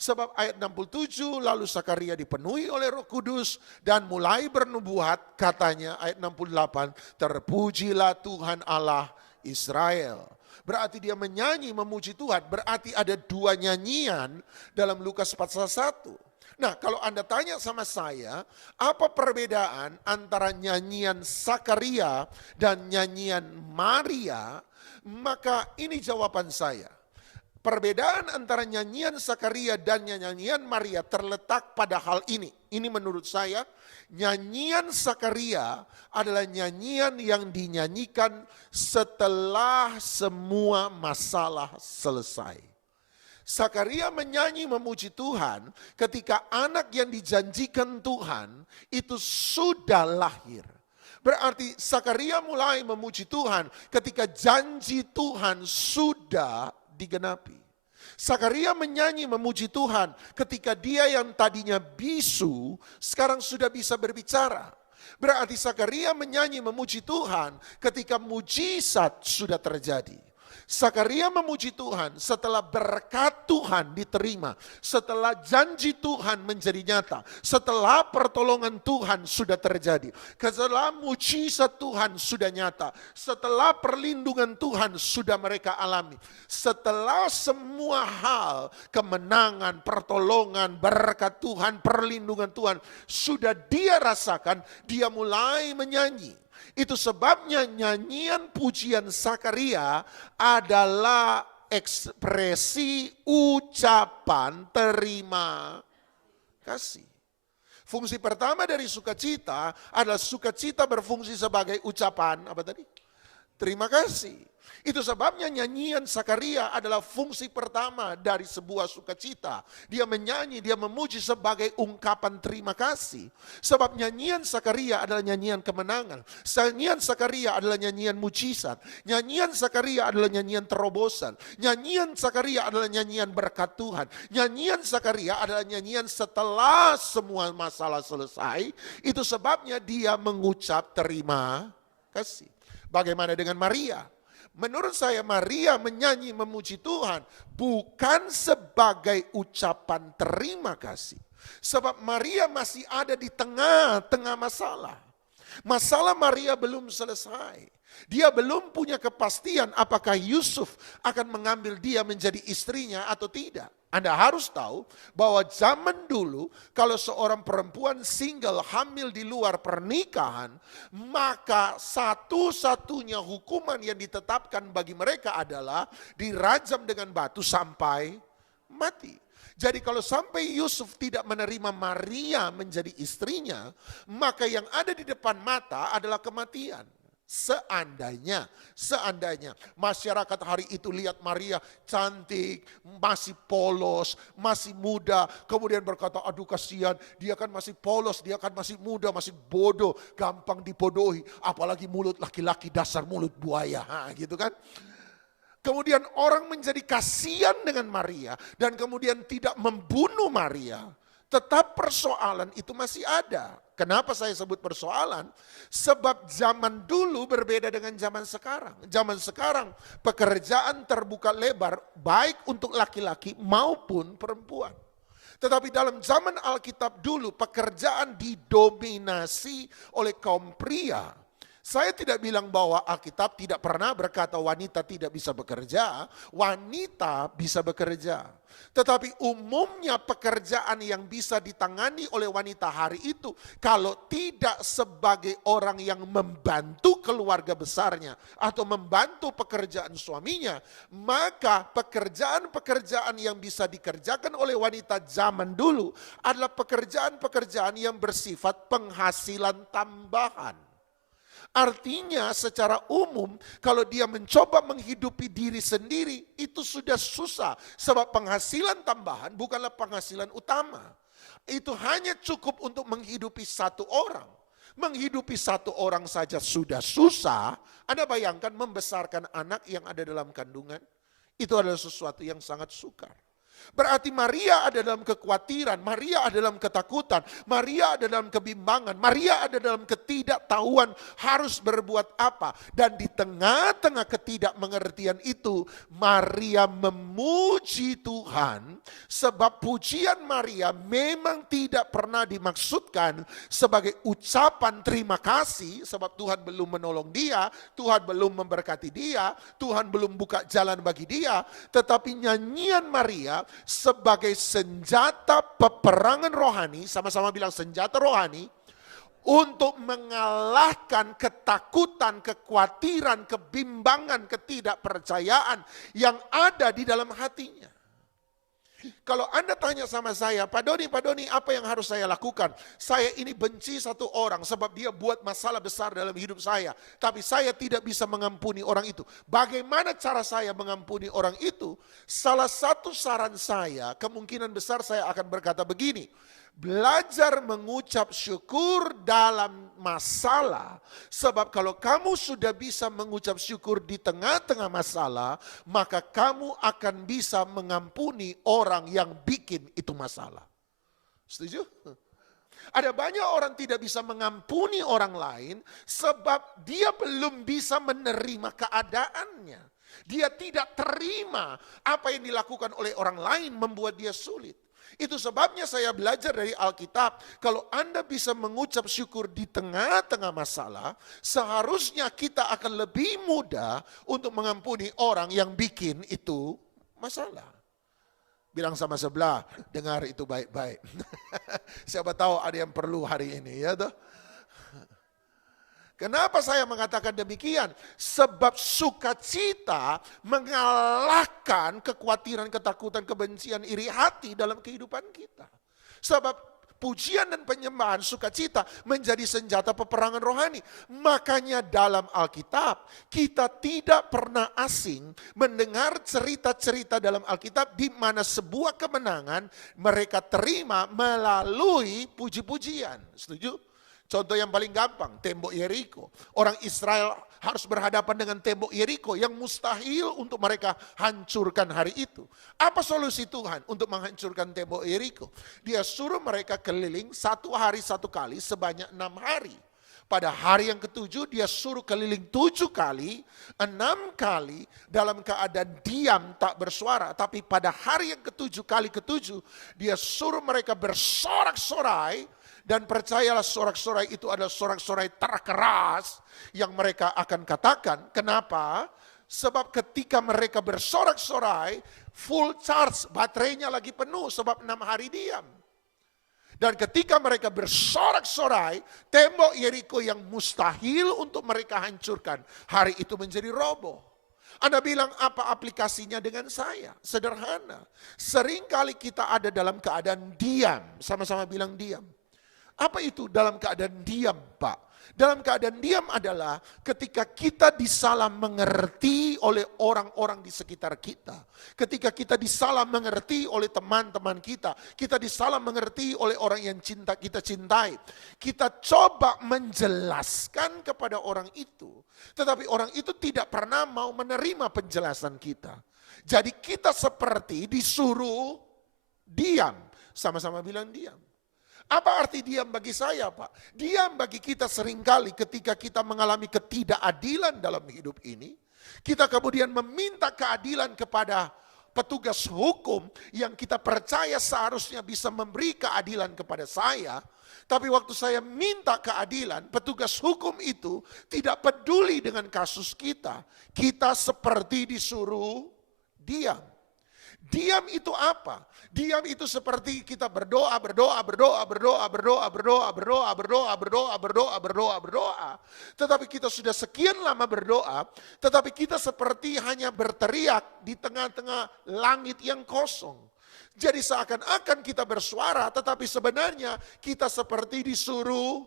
Sebab ayat 67, lalu Sakaria dipenuhi oleh Roh Kudus dan mulai bernubuat, katanya ayat 68, terpujilah Tuhan Allah Israel. Berarti dia menyanyi memuji Tuhan, berarti ada dua nyanyian dalam Lukas pasal 1. Nah, kalau Anda tanya sama saya, apa perbedaan antara nyanyian Sakaria dan nyanyian Maria? Maka ini jawaban saya. Perbedaan antara nyanyian Sakaria dan nyanyian Maria terletak pada hal ini. Ini menurut saya, nyanyian Sakaria adalah nyanyian yang dinyanyikan setelah semua masalah selesai. Sakaria menyanyi memuji Tuhan ketika anak yang dijanjikan Tuhan itu sudah lahir. Berarti Sakaria mulai memuji Tuhan ketika janji Tuhan sudah digenapi. Sakaria menyanyi memuji Tuhan ketika dia yang tadinya bisu sekarang sudah bisa berbicara. Berarti Sakaria menyanyi memuji Tuhan ketika mujizat sudah terjadi. Sakaria memuji Tuhan setelah berkat Tuhan diterima, setelah janji Tuhan menjadi nyata, setelah pertolongan Tuhan sudah terjadi, setelah mujizat Tuhan sudah nyata, setelah perlindungan Tuhan sudah mereka alami, setelah semua hal, kemenangan, pertolongan, berkat Tuhan, perlindungan Tuhan sudah dia rasakan, dia mulai menyanyi. Itu sebabnya nyanyian pujian Sakaria adalah ekspresi ucapan terima kasih. Fungsi pertama dari sukacita adalah sukacita berfungsi sebagai ucapan apa tadi? Terima kasih. Itu sebabnya nyanyian Sakaria adalah fungsi pertama dari sebuah sukacita. Dia menyanyi, dia memuji sebagai ungkapan terima kasih. Sebab nyanyian Sakaria adalah nyanyian kemenangan. Nyanyian Sakaria adalah nyanyian mujizat. Nyanyian Sakaria adalah nyanyian terobosan. Nyanyian Sakaria adalah nyanyian berkat Tuhan. Nyanyian Sakaria adalah nyanyian setelah semua masalah selesai. Itu sebabnya dia mengucap terima kasih. Bagaimana dengan Maria? Menurut saya Maria menyanyi memuji Tuhan bukan sebagai ucapan terima kasih. Sebab Maria masih ada di tengah-tengah masalah. Masalah Maria belum selesai. Dia belum punya kepastian apakah Yusuf akan mengambil dia menjadi istrinya atau tidak. Anda harus tahu bahwa zaman dulu kalau seorang perempuan single hamil di luar pernikahan, maka satu-satunya hukuman yang ditetapkan bagi mereka adalah dirajam dengan batu sampai mati. Jadi kalau sampai Yusuf tidak menerima Maria menjadi istrinya, maka yang ada di depan mata adalah kematian. Seandainya masyarakat hari itu lihat Maria cantik, masih polos, masih muda, kemudian berkata, aduh kasihan, dia kan masih polos, dia kan masih muda, masih bodoh, gampang dibodohi, apalagi mulut laki-laki dasar mulut buaya, gitu kan. Kemudian orang menjadi kasihan dengan Maria dan kemudian tidak membunuh Maria. Tetap persoalan itu masih ada. Kenapa saya sebut persoalan? Sebab zaman dulu berbeda dengan zaman sekarang. Zaman sekarang pekerjaan terbuka lebar baik untuk laki-laki maupun perempuan. Tetapi dalam zaman Alkitab dulu pekerjaan didominasi oleh kaum pria. Saya tidak bilang bahwa Alkitab tidak pernah berkata wanita tidak bisa bekerja, wanita bisa bekerja. Tetapi umumnya pekerjaan yang bisa ditangani oleh wanita hari itu, kalau tidak sebagai orang yang membantu keluarga besarnya atau membantu pekerjaan suaminya, maka pekerjaan-pekerjaan yang bisa dikerjakan oleh wanita zaman dulu adalah pekerjaan-pekerjaan yang bersifat penghasilan tambahan. Artinya secara umum kalau dia mencoba menghidupi diri sendiri itu sudah susah. Sebab penghasilan tambahan bukanlah penghasilan utama. Itu hanya cukup untuk menghidupi satu orang. Menghidupi satu orang saja sudah susah. Anda bayangkan membesarkan anak yang ada dalam kandungan. Itu adalah sesuatu yang sangat sukar. Berarti Maria ada dalam kekhawatiran, Maria ada dalam ketakutan, Maria ada dalam kebimbangan, Maria ada dalam ketidaktahuan harus berbuat apa. Dan di tengah-tengah ketidakmengertian itu, Maria memuji Tuhan. Sebab pujian Maria memang tidak pernah dimaksudkan sebagai ucapan terima kasih. Sebab Tuhan belum menolong dia, Tuhan belum memberkati dia, Tuhan belum buka jalan bagi dia. Tetapi nyanyian Maria sebagai senjata peperangan rohani, sama-sama bilang senjata rohani, untuk mengalahkan ketakutan, kekhawatiran, kebimbangan, ketidakpercayaan yang ada di dalam hatinya. Kalau Anda tanya sama saya, Pak Doni, apa yang harus saya lakukan? Saya ini benci satu orang sebab dia buat masalah besar dalam hidup saya. Tapi saya tidak bisa mengampuni orang itu. Bagaimana cara saya mengampuni orang itu? Salah satu saran saya, kemungkinan besar saya akan berkata begini. Belajar mengucap syukur dalam masalah. Sebab kalau kamu sudah bisa mengucap syukur di tengah-tengah masalah, maka kamu akan bisa mengampuni orang yang bikin itu masalah. Setuju? Ada banyak orang tidak bisa mengampuni orang lain sebab dia belum bisa menerima keadaannya. Dia tidak terima apa yang dilakukan oleh orang lain membuat dia sulit. Itu sebabnya saya belajar dari Alkitab, kalau Anda bisa mengucap syukur di tengah-tengah masalah, seharusnya kita akan lebih mudah untuk mengampuni orang yang bikin itu masalah. Bilang sama sebelah, dengar itu baik-baik. Siapa tahu ada yang perlu hari ini, ya toh? Kenapa saya mengatakan demikian? Sebab sukacita mengalahkan kekhawatiran, ketakutan, kebencian, iri hati dalam kehidupan kita. Sebab pujian dan penyembahan, sukacita menjadi senjata peperangan rohani. Makanya dalam Alkitab kita tidak pernah asing mendengar cerita-cerita dalam Alkitab di mana sebuah kemenangan mereka terima melalui puji-pujian. Setuju? Contoh yang paling gampang, tembok Yeriko. Orang Israel harus berhadapan dengan tembok Yeriko yang mustahil untuk mereka hancurkan hari itu. Apa solusi Tuhan untuk menghancurkan tembok Yeriko? Dia suruh mereka keliling 1 hari 1 kali sebanyak 6 hari. Pada hari yang ke-7 dia suruh keliling 7 kali, 6 kali dalam keadaan diam tak bersuara. Tapi pada hari yang ke-7 kali ke-7 dia suruh mereka bersorak-sorai. Dan percayalah sorak-sorai itu adalah sorak-sorai terkeras yang mereka akan katakan. Kenapa? Sebab ketika mereka bersorak-sorai, full charge, baterainya lagi penuh sebab 6 hari diam. Dan ketika mereka bersorak-sorai, tembok Yeriko yang mustahil untuk mereka hancurkan, hari itu menjadi roboh. Anda bilang apa aplikasinya dengan saya? Sederhana. Seringkali kita ada dalam keadaan diam. Sama-sama bilang diam. Apa itu dalam keadaan diam, Pak? Dalam keadaan diam adalah ketika kita disalah mengerti oleh orang-orang di sekitar kita. Ketika kita disalah mengerti oleh teman-teman kita. Kita disalah mengerti oleh orang yang kita cintai. Kita coba menjelaskan kepada orang itu. Tetapi orang itu tidak pernah mau menerima penjelasan kita. Jadi kita seperti disuruh diam. Sama-sama bilang diam. Apa arti diam bagi saya, Pak? Diam bagi kita seringkali ketika kita mengalami ketidakadilan dalam hidup ini. Kita kemudian meminta keadilan kepada petugas hukum yang kita percaya seharusnya bisa memberi keadilan kepada saya. Tapi waktu saya minta keadilan, petugas hukum itu tidak peduli dengan kasus kita. Kita seperti disuruh diam. Diam itu apa? Diam itu seperti kita berdoa. Tetapi kita sudah sekian lama berdoa, tetapi kita seperti hanya berteriak di tengah-tengah langit yang kosong. Jadi seakan-akan kita bersuara, tetapi sebenarnya kita seperti disuruh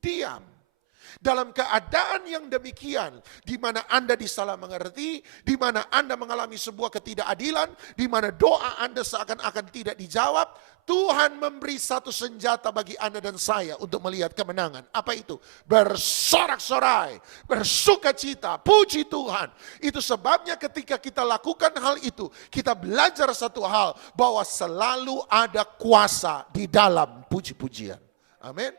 diam. Dalam keadaan yang demikian, di mana Anda disalah mengerti, di mana Anda mengalami sebuah ketidakadilan, di mana doa Anda seakan-akan tidak dijawab, Tuhan memberi satu senjata bagi Anda dan saya untuk melihat kemenangan. Apa itu? Bersorak-sorai, bersukacita, puji Tuhan. Itu sebabnya ketika kita lakukan hal itu, kita belajar satu hal, bahwa selalu ada kuasa di dalam puji-pujian. Amin.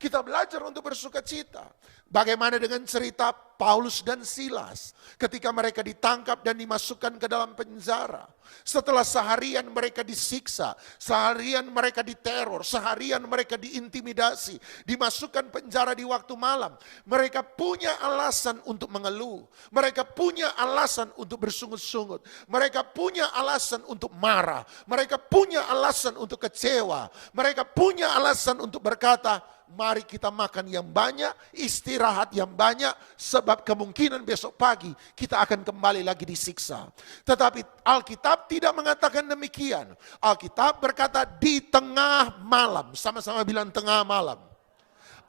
Kita belajar untuk bersukacita. Bagaimana dengan cerita Paulus dan Silas ketika mereka ditangkap dan dimasukkan ke dalam penjara. Setelah seharian mereka disiksa, seharian mereka diteror, seharian mereka diintimidasi, dimasukkan penjara di waktu malam. Mereka punya alasan untuk mengeluh. Mereka punya alasan untuk bersungut-sungut. Mereka punya alasan untuk marah. Mereka punya alasan untuk kecewa. Mereka punya alasan untuk berkata, mari kita makan yang banyak, istirahat yang banyak, sebab kemungkinan besok pagi kita akan kembali lagi disiksa. Tetapi Alkitab tidak mengatakan demikian. Alkitab berkata di tengah malam, sama-sama bilang tengah malam.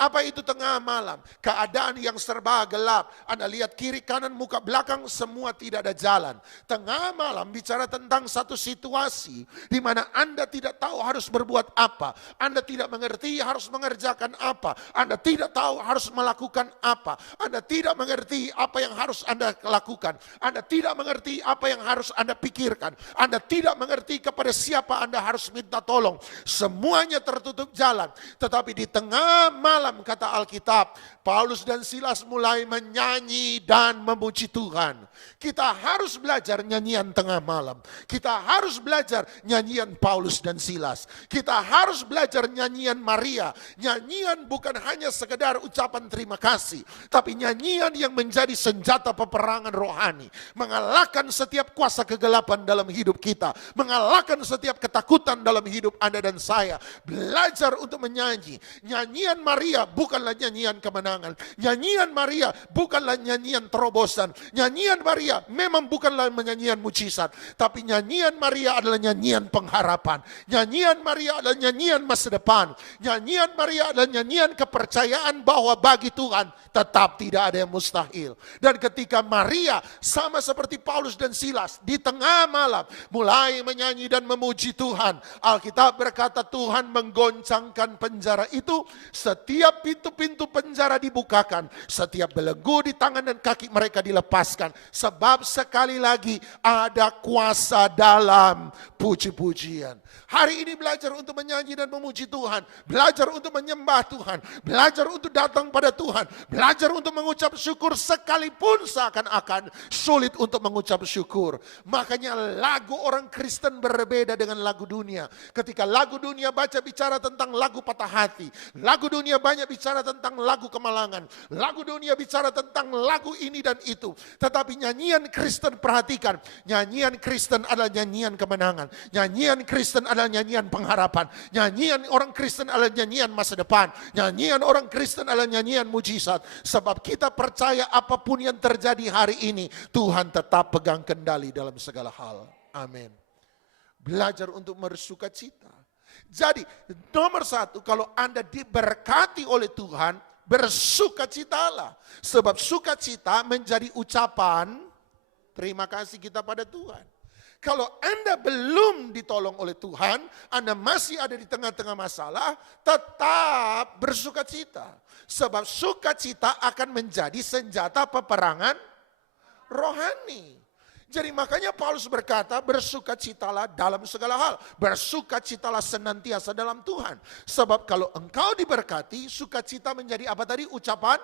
Apa itu tengah malam? Keadaan yang serba gelap. Anda lihat kiri, kanan, muka, belakang, semua tidak ada jalan. Tengah malam bicara tentang satu situasi di mana Anda tidak tahu harus berbuat apa. Anda tidak mengerti harus mengerjakan apa. Anda tidak tahu harus melakukan apa. Anda tidak mengerti apa yang harus Anda lakukan. Anda tidak mengerti apa yang harus Anda pikirkan. Anda tidak mengerti kepada siapa Anda harus minta tolong. Semuanya tertutup jalan. Tetapi di tengah malam, kata Alkitab, Paulus dan Silas mulai menyanyi dan memuji Tuhan. Kita harus belajar nyanyian tengah malam. Kita harus belajar nyanyian Paulus dan Silas. Kita harus belajar nyanyian Maria. Nyanyian bukan hanya sekedar ucapan terima kasih, tapi nyanyian yang menjadi senjata peperangan rohani. Mengalahkan setiap kuasa kegelapan dalam hidup kita. Mengalahkan setiap ketakutan dalam hidup Anda dan saya. Belajar untuk menyanyi. Nyanyian Maria bukanlah nyanyian kemenangan. Nyanyian Maria bukanlah nyanyian terobosan. Nyanyian Maria memang bukanlah nyanyian mujizat. Tapi nyanyian Maria adalah nyanyian pengharapan. Nyanyian Maria adalah nyanyian masa depan. Nyanyian Maria adalah nyanyian kepercayaan bahwa bagi Tuhan tetap tidak ada yang mustahil. Dan ketika Maria sama seperti Paulus dan Silas di tengah malam mulai menyanyi dan memuji Tuhan, Alkitab berkata Tuhan menggoncangkan penjara itu. Setiap pintu-pintu penjara dibukakan, setiap belenggu di tangan dan kaki mereka dilepaskan. Sebab sekali lagi ada kuasa dalam puji-pujian. Hari ini belajar untuk menyanyi dan memuji Tuhan. Belajar untuk menyembah Tuhan. Belajar untuk datang pada Tuhan. Belajar untuk mengucap syukur sekalipun seakan-akan sulit untuk mengucap syukur. Makanya lagu orang Kristen berbeda dengan lagu dunia. Ketika lagu dunia bicara tentang lagu patah hati. Lagu dunia banyak bicara tentang lagu kemalangan. Lagu dunia bicara tentang lagu ini dan itu. Tetapi nyanyian Kristen, perhatikan. Nyanyian Kristen adalah nyanyian kemenangan. Nyanyian Kristen adalah nyanyian pengharapan. Nyanyian orang Kristen adalah nyanyian masa depan. Nyanyian orang Kristen adalah nyanyian mujizat. Sebab kita percaya apapun yang terjadi hari ini, Tuhan tetap pegang kendali dalam segala hal. Amin. Belajar untuk bersukacita. Jadi nomor satu, kalau Anda diberkati oleh Tuhan, bersukacitalah. Sebab sukacita menjadi ucapan terima kasih kita pada Tuhan. Kalau Anda belum ditolong oleh Tuhan, Anda masih ada di tengah-tengah masalah, tetap bersukacita. Sebab sukacita akan menjadi senjata peperangan rohani. Jadi makanya Paulus berkata, bersukacitalah dalam segala hal. Bersukacitalah senantiasa dalam Tuhan. Sebab kalau engkau diberkati, sukacita menjadi apa tadi? Ucapan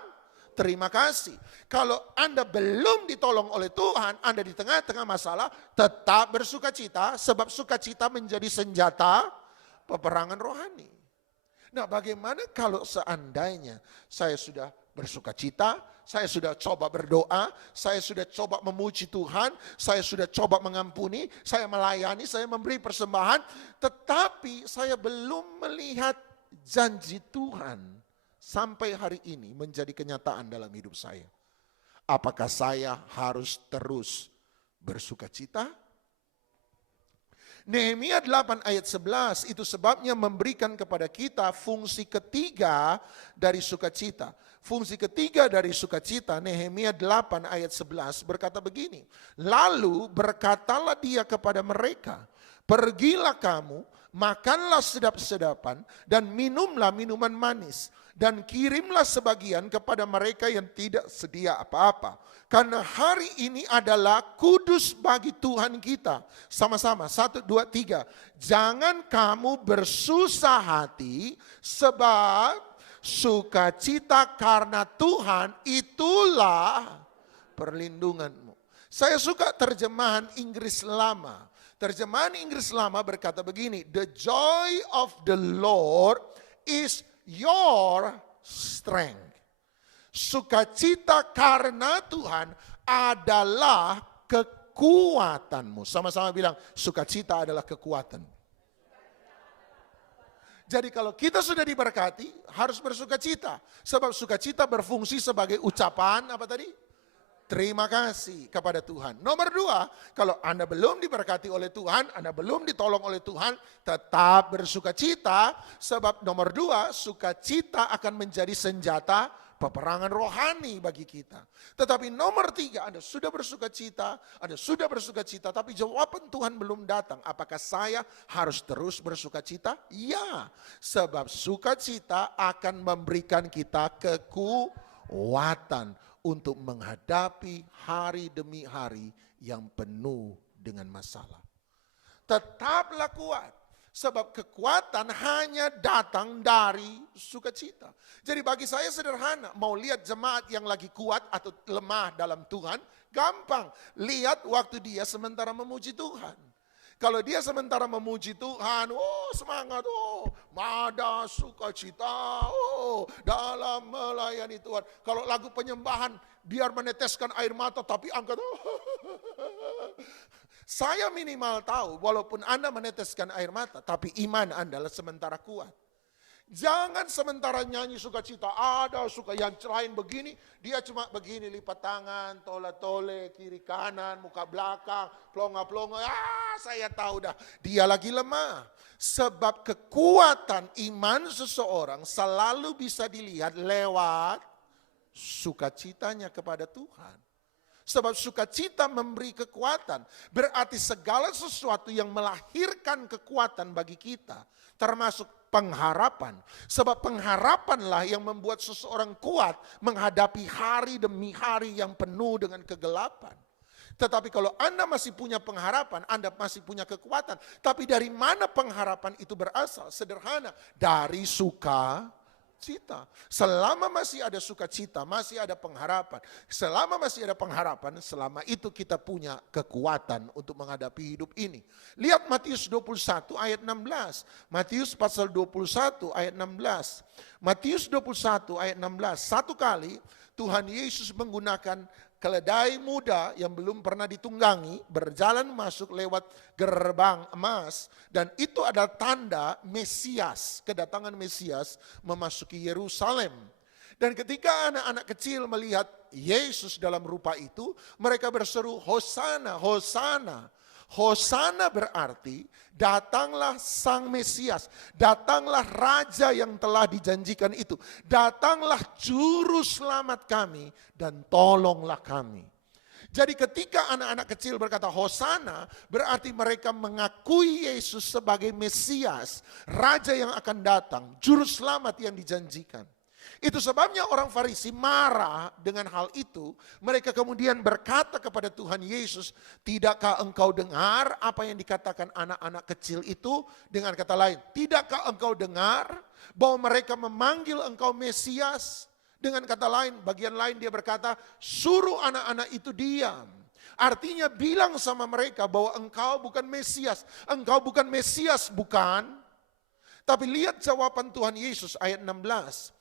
terima kasih. Kalau Anda belum ditolong oleh Tuhan, Anda di tengah-tengah masalah, tetap bersukacita, sebab sukacita menjadi senjata peperangan rohani. Nah, bagaimana kalau seandainya saya sudah bersukacita, saya sudah coba berdoa, saya sudah coba memuji Tuhan, saya sudah coba mengampuni, saya melayani, saya memberi persembahan, tetapi saya belum melihat janji Tuhan sampai hari ini menjadi kenyataan dalam hidup saya. Apakah saya harus terus bersukacita? Nehemia 8 ayat 11 itu sebabnya memberikan kepada kita fungsi ketiga dari sukacita. Fungsi ketiga dari sukacita, Nehemia 8 ayat 11 berkata begini. Lalu berkatalah dia kepada mereka, pergilah kamu, makanlah sedap-sedapan dan minumlah minuman manis. Dan kirimlah sebagian kepada mereka yang tidak sedia apa-apa. Karena hari ini adalah kudus bagi Tuhan kita. Sama-sama, 1, 2, 3. Jangan kamu bersusah hati sebab sukacita karena Tuhan itulah perlindunganmu. Saya suka terjemahan Inggris lama. Terjemahan Inggris lama berkata begini, the joy of the Lord is your strength. Sukacita karena Tuhan adalah kekuatanmu. Sama-sama bilang, sukacita adalah kekuatan. Jadi kalau kita sudah diberkati, harus bersukacita. Sebab sukacita berfungsi sebagai ucapan, apa tadi? Terima kasih kepada Tuhan. Nomor 2, kalau Anda belum diberkati oleh Tuhan, Anda belum ditolong oleh Tuhan, tetap bersukacita. Sebab nomor 2, sukacita akan menjadi senjata peperangan rohani bagi kita. Tetapi nomor 3, Anda sudah bersukacita, tapi jawaban Tuhan belum datang. Apakah saya harus terus bersukacita? Ya, sebab sukacita akan memberikan kita kekuatan untuk menghadapi hari demi hari yang penuh dengan masalah. Tetaplah kuat, sebab kekuatan hanya datang dari sukacita. Jadi bagi saya sederhana, mau lihat jemaat yang lagi kuat atau lemah dalam Tuhan, gampang. Lihat waktu dia sementara memuji Tuhan. Kalau dia sementara memuji Tuhan, oh semangat, oh ada sukacita, oh dalam melayani Tuhan. Kalau lagu penyembahan, biar meneteskan air mata tapi angkat. Oh. Saya minimal tahu, walaupun Anda meneteskan air mata, tapi iman Anda sementara kuat. Jangan sementara nyanyi sukacita, ada suka yang lain begini, dia cuma begini lipat tangan, tole-tole, kiri kanan, muka belakang, plonga-plonga, saya tahu dah, dia lagi lemah. Sebab kekuatan iman seseorang selalu bisa dilihat lewat sukacitanya kepada Tuhan. Sebab sukacita memberi kekuatan, berarti segala sesuatu yang melahirkan kekuatan bagi kita, termasuk pengharapan. Sebab pengharapanlah yang membuat seseorang kuat menghadapi hari demi hari yang penuh dengan kegelapan. Tetapi kalau Anda masih punya pengharapan, Anda masih punya kekuatan. Tapi dari mana pengharapan itu berasal? Sederhana, dari sukacita. Selama masih ada sukacita, masih ada pengharapan. Selama masih ada pengharapan, selama itu kita punya kekuatan untuk menghadapi hidup ini. Lihat Matius 21 ayat 16. Matius pasal 21 ayat 16. Matius 21 ayat 16. Satu kali Tuhan Yesus menggunakan keledai muda yang belum pernah ditunggangi, berjalan masuk lewat gerbang emas, dan itu adalah tanda Mesias, kedatangan Mesias memasuki Yerusalem. Dan ketika anak-anak kecil melihat Yesus dalam rupa itu, mereka berseru, Hosana, Hosana. Hosana berarti datanglah Sang Mesias, datanglah Raja yang telah dijanjikan itu, datanglah Juru Selamat kami dan tolonglah kami. Jadi ketika anak-anak kecil berkata Hosana, berarti mereka mengakui Yesus sebagai Mesias, Raja yang akan datang, Juru Selamat yang dijanjikan. Itu sebabnya orang Farisi marah dengan hal itu. Mereka kemudian berkata kepada Tuhan Yesus, tidakkah engkau dengar apa yang dikatakan anak-anak kecil itu? Dengan kata lain, tidakkah engkau dengar bahwa mereka memanggil engkau Mesias? Dengan kata lain, bagian lain dia berkata, suruh anak-anak itu diam. Artinya bilang sama mereka bahwa engkau bukan Mesias. Engkau bukan Mesias, bukan? Tapi lihat jawaban Tuhan Yesus ayat 16.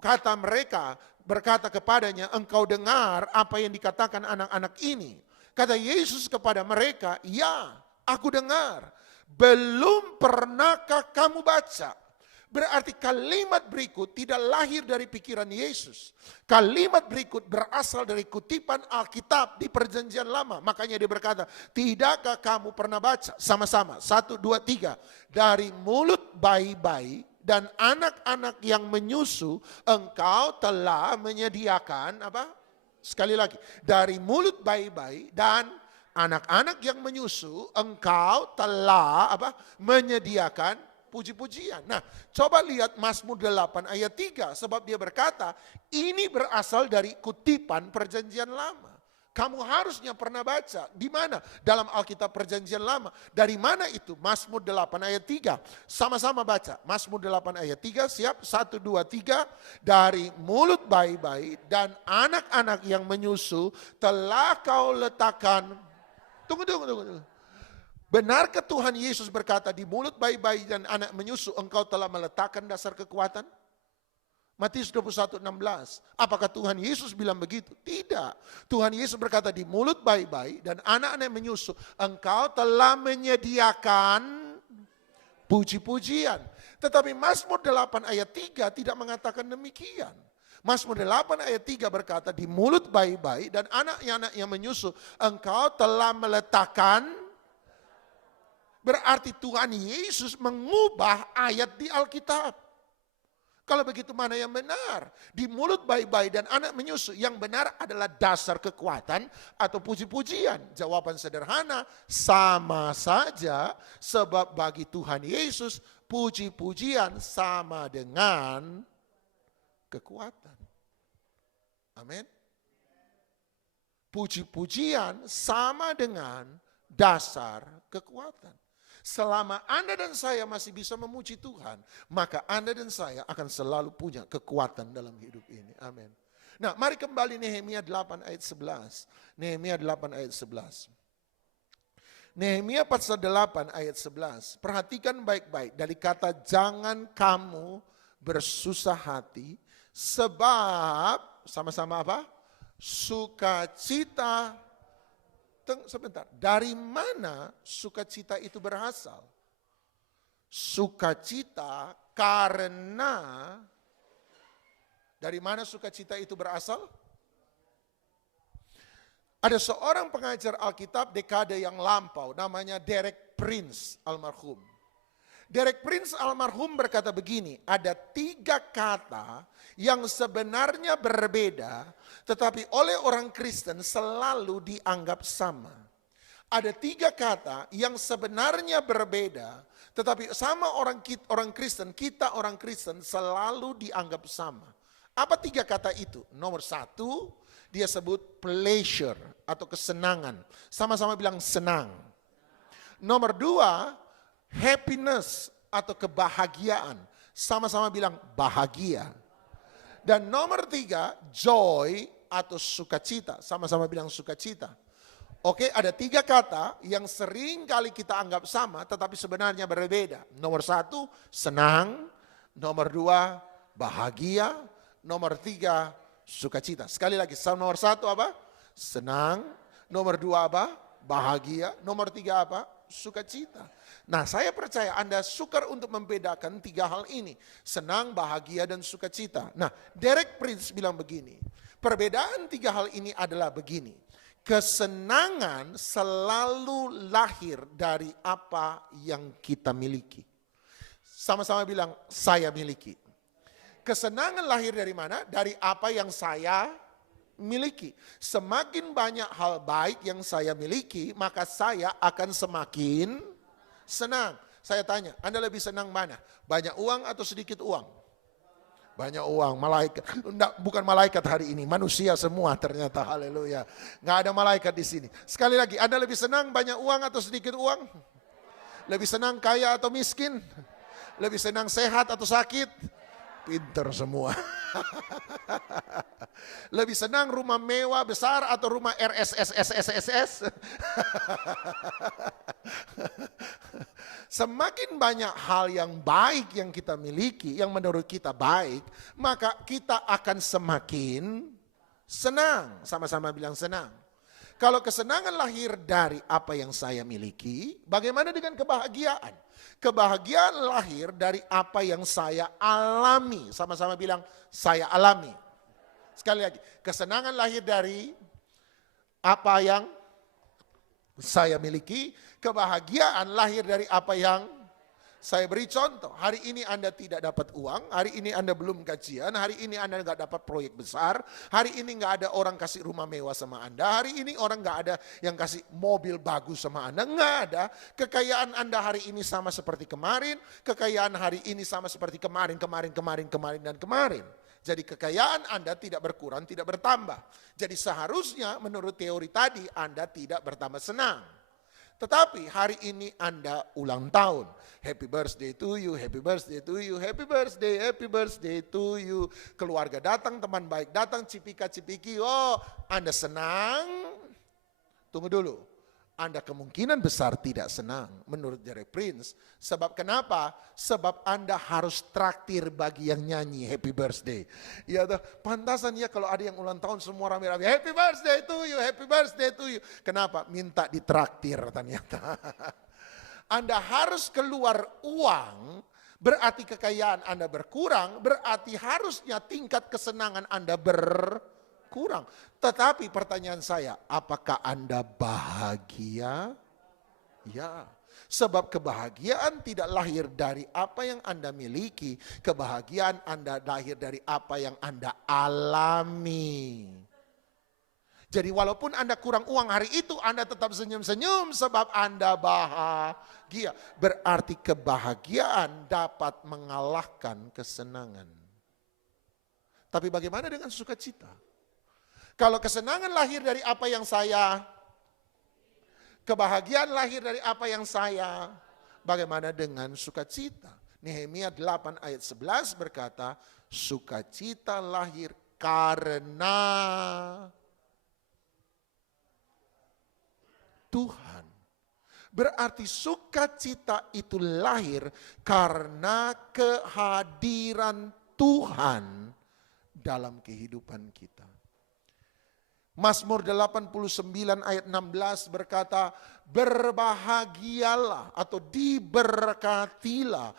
Kata mereka, berkata kepadanya, engkau dengar apa yang dikatakan anak-anak ini. Kata Yesus kepada mereka, ya, aku dengar. Belum pernahkah kamu baca? Berarti kalimat berikut tidak lahir dari pikiran Yesus. Kalimat berikut berasal dari kutipan Alkitab di Perjanjian Lama. Makanya dia berkata, tidakkah kamu pernah baca? Sama-sama, 1, 2, 3. Dari mulut bayi-bayi dan anak-anak yang menyusu, engkau telah menyediakan, apa? Sekali lagi, dari mulut bayi-bayi dan anak-anak yang menyusu, engkau telah apa? Menyediakan puji-pujian. Nah, coba lihat Mazmur 8 ayat 3, sebab dia berkata, ini berasal dari kutipan Perjanjian Lama. Kamu harusnya pernah baca. Di mana? Dalam Alkitab Perjanjian Lama. Dari mana itu? Mazmur 8 ayat 3. Sama-sama baca. Mazmur 8 ayat 3. Siap? 1, 2, 3. Dari mulut bayi-bayi dan anak-anak yang menyusu telah kau letakkan. Tunggu. Benarkah Tuhan Yesus berkata di mulut bayi-bayi dan anak menyusu engkau telah meletakkan dasar kekuatan? Matius 21:16. Apakah Tuhan Yesus bilang begitu? Tidak. Tuhan Yesus berkata di mulut bayi-bayi dan anak-anak menyusu engkau telah menyediakan puji-pujian. Tetapi Mazmur 8 ayat 3 tidak mengatakan demikian. Mazmur 8 ayat 3 berkata, di mulut bayi-bayi dan anak-anak yang menyusu, engkau telah meletakkan. Berarti Tuhan Yesus mengubah ayat di Alkitab. Kalau begitu mana yang benar? Di mulut bayi-bayi dan anak menyusu, yang benar adalah dasar kekuatan atau puji-pujian. Jawaban sederhana, sama saja, sebab bagi Tuhan Yesus puji-pujian sama dengan kekuatan. Amin. Puji-pujian sama dengan dasar kekuatan. Selama Anda dan saya masih bisa memuji Tuhan, maka Anda dan saya akan selalu punya kekuatan dalam hidup ini. Amin. Nah, mari kembali Nehemia 8 ayat 11. Nehemia 8 ayat 11. Nehemia pasal 8 ayat 11. Perhatikan baik-baik dari kata jangan kamu bersusah hati, sebab sama-sama apa? Sukacita. Sebentar, dari mana sukacita itu berasal? Sukacita karena, dari mana sukacita itu berasal? Ada seorang pengajar Alkitab dekade yang lampau, namanya Derek Prince almarhum. Derek Prince almarhum berkata begini, ada 3 kata yang sebenarnya berbeda, tetapi oleh orang Kristen selalu dianggap sama. Ada 3 kata yang sebenarnya berbeda, tetapi sama orang Kristen, kita orang Kristen selalu dianggap sama. Apa 3 kata itu? Nomor 1, dia sebut pleasure atau kesenangan. Sama-sama bilang senang. Nomor 2, happiness atau kebahagiaan. Sama-sama bilang bahagia. Dan nomor 3, joy atau sukacita. Sama-sama bilang sukacita. Oke, ada 3 kata yang sering kali kita anggap sama tetapi sebenarnya berbeda. Nomor 1, senang. Nomor 2, bahagia. Nomor 3, sukacita. Sekali lagi, nomor 1 apa? Senang. Nomor 2 apa? Bahagia. Nomor 3 apa? Sukacita. Nah, saya percaya Anda sukar untuk membedakan 3 hal ini. Senang, bahagia, dan sukacita. Nah, Derek Prince bilang begini. Perbedaan 3 hal ini adalah begini. Kesenangan selalu lahir dari apa yang kita miliki. Sama-sama bilang, saya miliki. Kesenangan lahir dari mana? Dari apa yang saya miliki. Semakin banyak hal baik yang saya miliki, maka saya akan semakin senang. Saya tanya, Anda lebih senang mana? Banyak uang atau sedikit uang? Banyak uang, malaikat. Enggak, bukan malaikat hari ini, manusia semua ternyata, haleluya. Enggak ada malaikat di sini. Sekali lagi, Anda lebih senang banyak uang atau sedikit uang? Lebih senang kaya atau miskin? Lebih senang sehat atau sakit? Pinter semua. Lebih senang rumah mewah besar atau rumah RSSSSSS? Semakin banyak hal yang baik yang kita miliki, yang menurut kita baik, maka kita akan semakin senang. Sama-sama bilang senang. Kalau kesenangan lahir dari apa yang saya miliki, bagaimana dengan kebahagiaan? Kebahagiaan lahir dari apa yang saya alami. Sama-sama bilang, saya alami. Sekali lagi, kesenangan lahir dari apa yang saya miliki. Kebahagiaan lahir dari apa yang saya beri contoh. Hari ini Anda tidak dapat uang, hari ini Anda belum gajian, hari ini Anda nggak dapat proyek besar, hari ini nggak ada orang kasih rumah mewah sama Anda, hari ini orang nggak ada yang kasih mobil bagus sama Anda, nggak ada. Kekayaan Anda hari ini sama seperti kemarin, kekayaan hari ini sama seperti kemarin. Jadi kekayaan Anda tidak berkurang, tidak bertambah. Jadi seharusnya menurut teori tadi Anda tidak bertambah senang. Tetapi hari ini Anda ulang tahun. Happy birthday to you, happy birthday to you, happy birthday to you. Keluarga datang, teman baik datang, cipika-cipiki. Oh, Anda senang? Tunggu dulu. Anda kemungkinan besar tidak senang menurut Derek Prince. Sebab kenapa? Sebab Anda harus traktir bagi yang nyanyi happy birthday. Ya, pantasan ya kalau ada yang ulang tahun semua rame-rame happy birthday to you, happy birthday to you. Kenapa? Minta ditraktir ternyata. Anda harus keluar uang berarti kekayaan Anda berkurang, berarti harusnya tingkat kesenangan Anda berkurang. Tetapi pertanyaan saya, apakah Anda bahagia? Ya. Sebab kebahagiaan tidak lahir dari apa yang Anda miliki. Kebahagiaan Anda lahir dari apa yang Anda alami. Jadi walaupun Anda kurang uang hari itu, Anda tetap senyum-senyum sebab Anda bahagia. Berarti kebahagiaan dapat mengalahkan kesenangan. Tapi bagaimana dengan sukacita? Kalau kesenangan lahir dari apa yang kebahagiaan lahir dari apa yang saya, bagaimana dengan sukacita? Nehemia 8 ayat 11 berkata, sukacita lahir karena Tuhan. Berarti sukacita itu lahir karena kehadiran Tuhan dalam kehidupan kita. Mazmur 89 ayat 16 berkata, berbahagialah atau diberkatilah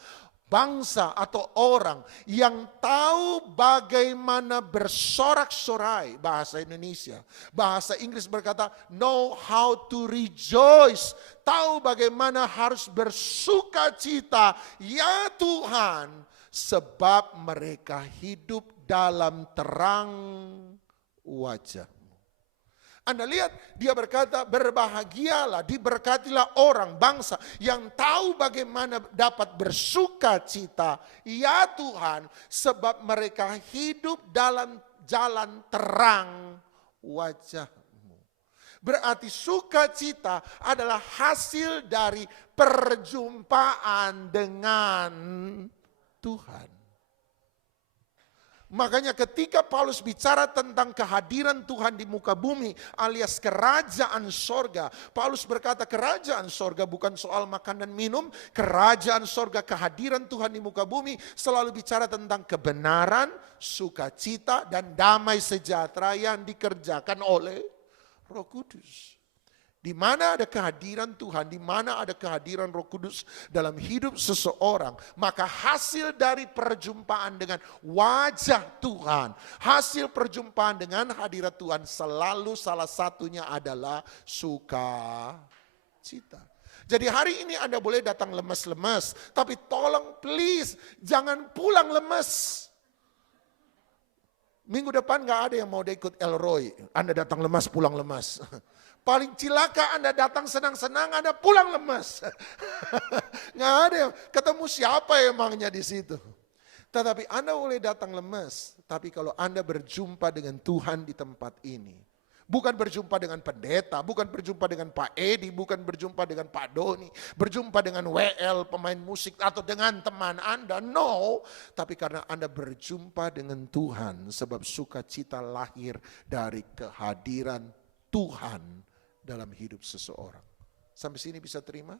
bangsa atau orang yang tahu bagaimana bersorak-sorai, bahasa Indonesia. Bahasa Inggris berkata, know how to rejoice. Tahu bagaimana harus bersukacita, ya Tuhan, sebab mereka hidup dalam terang wajah. Anda lihat, dia berkata berbahagialah, diberkatilah orang, bangsa yang tahu bagaimana dapat bersuka cita. Ya Tuhan, sebab mereka hidup dalam jalan terang wajah-Mu. Berarti sukacita adalah hasil dari perjumpaan dengan Tuhan. Makanya ketika Paulus bicara tentang kehadiran Tuhan di muka bumi alias kerajaan sorga. Paulus berkata kerajaan sorga bukan soal makan dan minum. Kerajaan sorga, kehadiran Tuhan di muka bumi selalu bicara tentang kebenaran, sukacita dan damai sejahtera yang dikerjakan oleh Roh Kudus. Di mana ada kehadiran Tuhan, di mana ada kehadiran Roh Kudus dalam hidup seseorang, maka hasil dari perjumpaan dengan wajah Tuhan, hasil perjumpaan dengan hadirat Tuhan selalu salah satunya adalah sukacita. Jadi hari ini Anda boleh datang lemes-lemes, tapi tolong please jangan pulang lemes. Minggu depan gak ada yang mau ikut Elroy, Anda datang lemas pulang lemas. Paling cilaka Anda datang senang-senang, Anda pulang lemas. Nggak ada yang ketemu siapa emangnya di situ. Tetapi Anda boleh datang lemas, tapi kalau Anda berjumpa dengan Tuhan di tempat ini, bukan berjumpa dengan pendeta, bukan berjumpa dengan Pak Edi, bukan berjumpa dengan Pak Doni, berjumpa dengan WL, pemain musik, atau dengan teman Anda, no. Tapi karena Anda berjumpa dengan Tuhan, sebab sukacita lahir dari kehadiran Tuhan dalam hidup seseorang. Sampai sini bisa terima?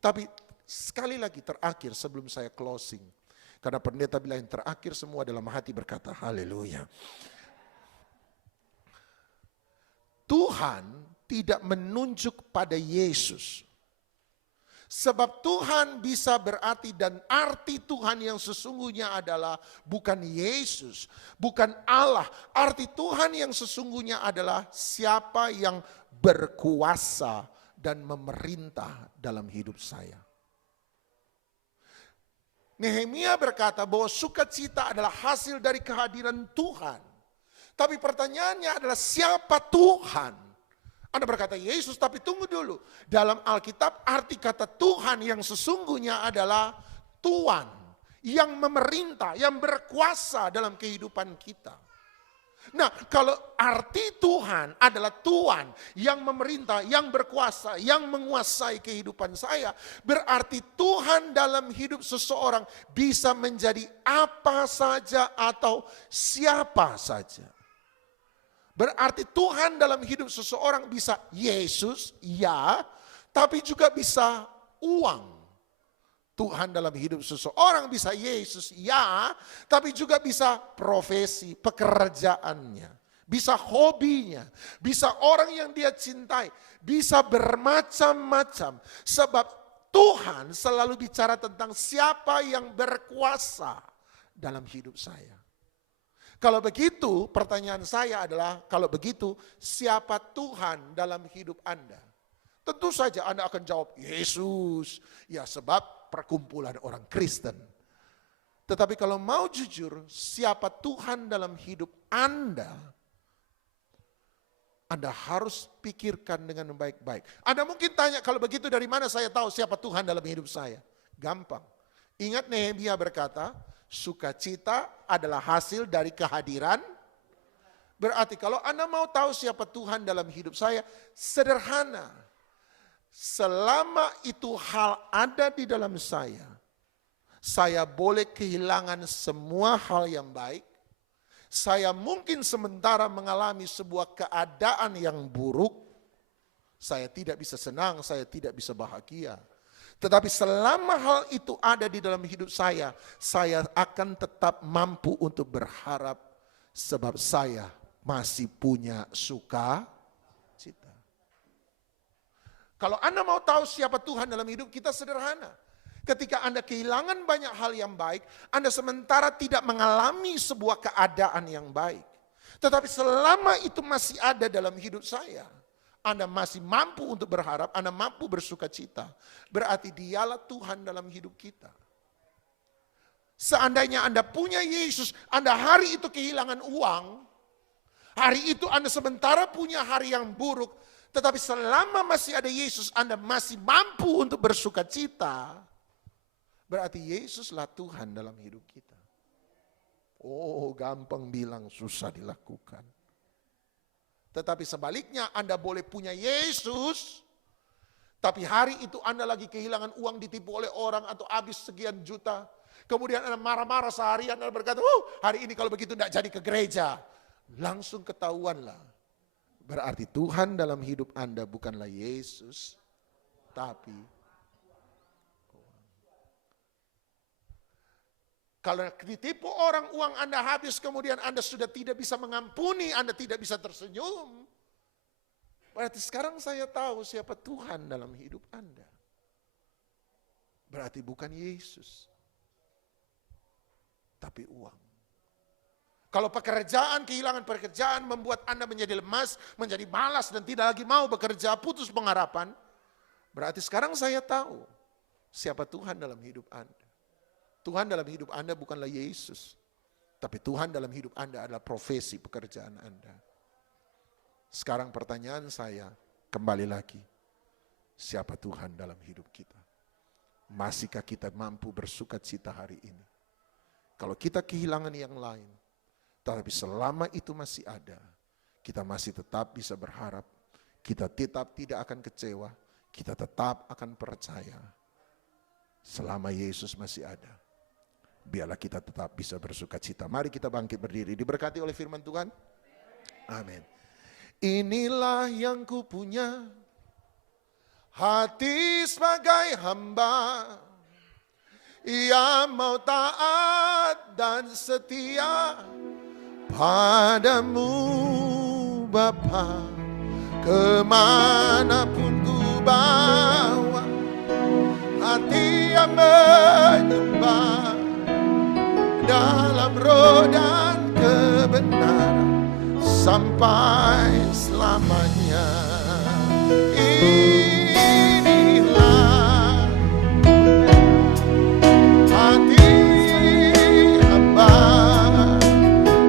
Tapi sekali lagi terakhir sebelum saya closing. Karena pendeta bilang yang terakhir semua dalam hati berkata haleluya. Tuhan tidak menunjuk pada Yesus. Sebab Tuhan bisa berarti dan arti Tuhan yang sesungguhnya adalah bukan Yesus, bukan Allah. Arti Tuhan yang sesungguhnya adalah siapa yang berkuasa dan memerintah dalam hidup saya. Nehemia berkata bahwa sukacita adalah hasil dari kehadiran Tuhan. Tapi pertanyaannya adalah siapa Tuhan? Anda berkata Yesus, tapi tunggu dulu. Dalam Alkitab arti kata Tuhan yang sesungguhnya adalah Tuan. Yang memerintah, yang berkuasa dalam kehidupan kita. Nah, kalau arti Tuhan adalah Tuan yang memerintah, yang berkuasa, yang menguasai kehidupan saya. Berarti Tuhan dalam hidup seseorang bisa menjadi apa saja atau siapa saja. Berarti Tuhan dalam hidup seseorang bisa Yesus, ya, tapi juga bisa uang. Tuhan dalam hidup seseorang bisa Yesus, ya, tapi juga bisa profesi, pekerjaannya. Bisa hobinya, bisa orang yang dia cintai, bisa bermacam-macam. Sebab Tuhan selalu bicara tentang siapa yang berkuasa dalam hidup saya. Kalau begitu, pertanyaan saya adalah, kalau begitu, siapa Tuhan dalam hidup Anda? Tentu saja Anda akan jawab, Yesus. Ya, sebab perkumpulan orang Kristen. Tetapi kalau mau jujur, siapa Tuhan dalam hidup Anda harus pikirkan dengan baik-baik. Anda mungkin tanya, kalau begitu dari mana saya tahu siapa Tuhan dalam hidup saya? Gampang. Ingat Nehemia berkata, sukacita adalah hasil dari kehadiran. Berarti kalau Anda mau tahu siapa Tuhan dalam hidup saya, sederhana. Selama itu hal ada di dalam saya boleh kehilangan semua hal yang baik. Saya mungkin sementara mengalami sebuah keadaan yang buruk. Saya tidak bisa senang, saya tidak bisa bahagia. Tetapi selama hal itu ada di dalam hidup saya akan tetap mampu untuk berharap. Sebab saya masih punya sukacita. Kalau Anda mau tahu siapa Tuhan dalam hidup kita, sederhana. Ketika Anda kehilangan banyak hal yang baik, Anda sementara tidak mengalami sebuah keadaan yang baik. Tetapi selama itu masih ada dalam hidup saya, Anda masih mampu untuk berharap, Anda mampu bersukacita. Berarti dialah Tuhan dalam hidup kita. Seandainya Anda punya Yesus, Anda hari itu kehilangan uang, hari itu Anda sementara punya hari yang buruk, tetapi selama masih ada Yesus, Anda masih mampu untuk bersukacita. Berarti Yesuslah Tuhan dalam hidup kita. Oh, gampang bilang, susah dilakukan. Tetapi sebaliknya, Anda boleh punya Yesus, tapi hari itu Anda lagi kehilangan uang, ditipu oleh orang atau habis sekian juta. Kemudian Anda marah-marah seharian, Anda berkata, hari ini kalau begitu tidak jadi ke gereja. Langsung ketahuanlah. Berarti Tuhan dalam hidup Anda bukanlah Yesus, tapi kalau ditipu orang, uang Anda habis, kemudian Anda sudah tidak bisa mengampuni, Anda tidak bisa tersenyum. Berarti sekarang saya tahu siapa Tuhan dalam hidup Anda. Berarti bukan Yesus, tapi uang. Kalau pekerjaan, kehilangan pekerjaan membuat Anda menjadi lemas, menjadi malas dan tidak lagi mau bekerja, putus pengharapan. Berarti sekarang saya tahu siapa Tuhan dalam hidup Anda. Tuhan dalam hidup Anda bukanlah Yesus, tapi Tuhan dalam hidup Anda adalah profesi pekerjaan Anda. Sekarang pertanyaan saya, kembali lagi, siapa Tuhan dalam hidup kita? Masihkah kita mampu bersukacita hari ini? Kalau kita kehilangan yang lain, tapi selama itu masih ada, kita masih tetap bisa berharap, kita tetap tidak akan kecewa, kita tetap akan percaya. Selama Yesus masih ada, biarlah kita tetap bisa bersukacita. Mari kita bangkit berdiri, diberkati oleh firman Tuhan. Amin. Inilah yang ku punya, hati sebagai hamba, yang mau taat dan setia padamu Bapa. Kemanapun ku bawa, hati yang menyembah dalam roh dan kebenaran sampai selamanya. Inilah hati hamba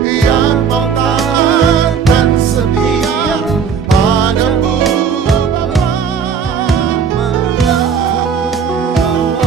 yang mau taat dan setia padamu Bapa. Sampai selamanya.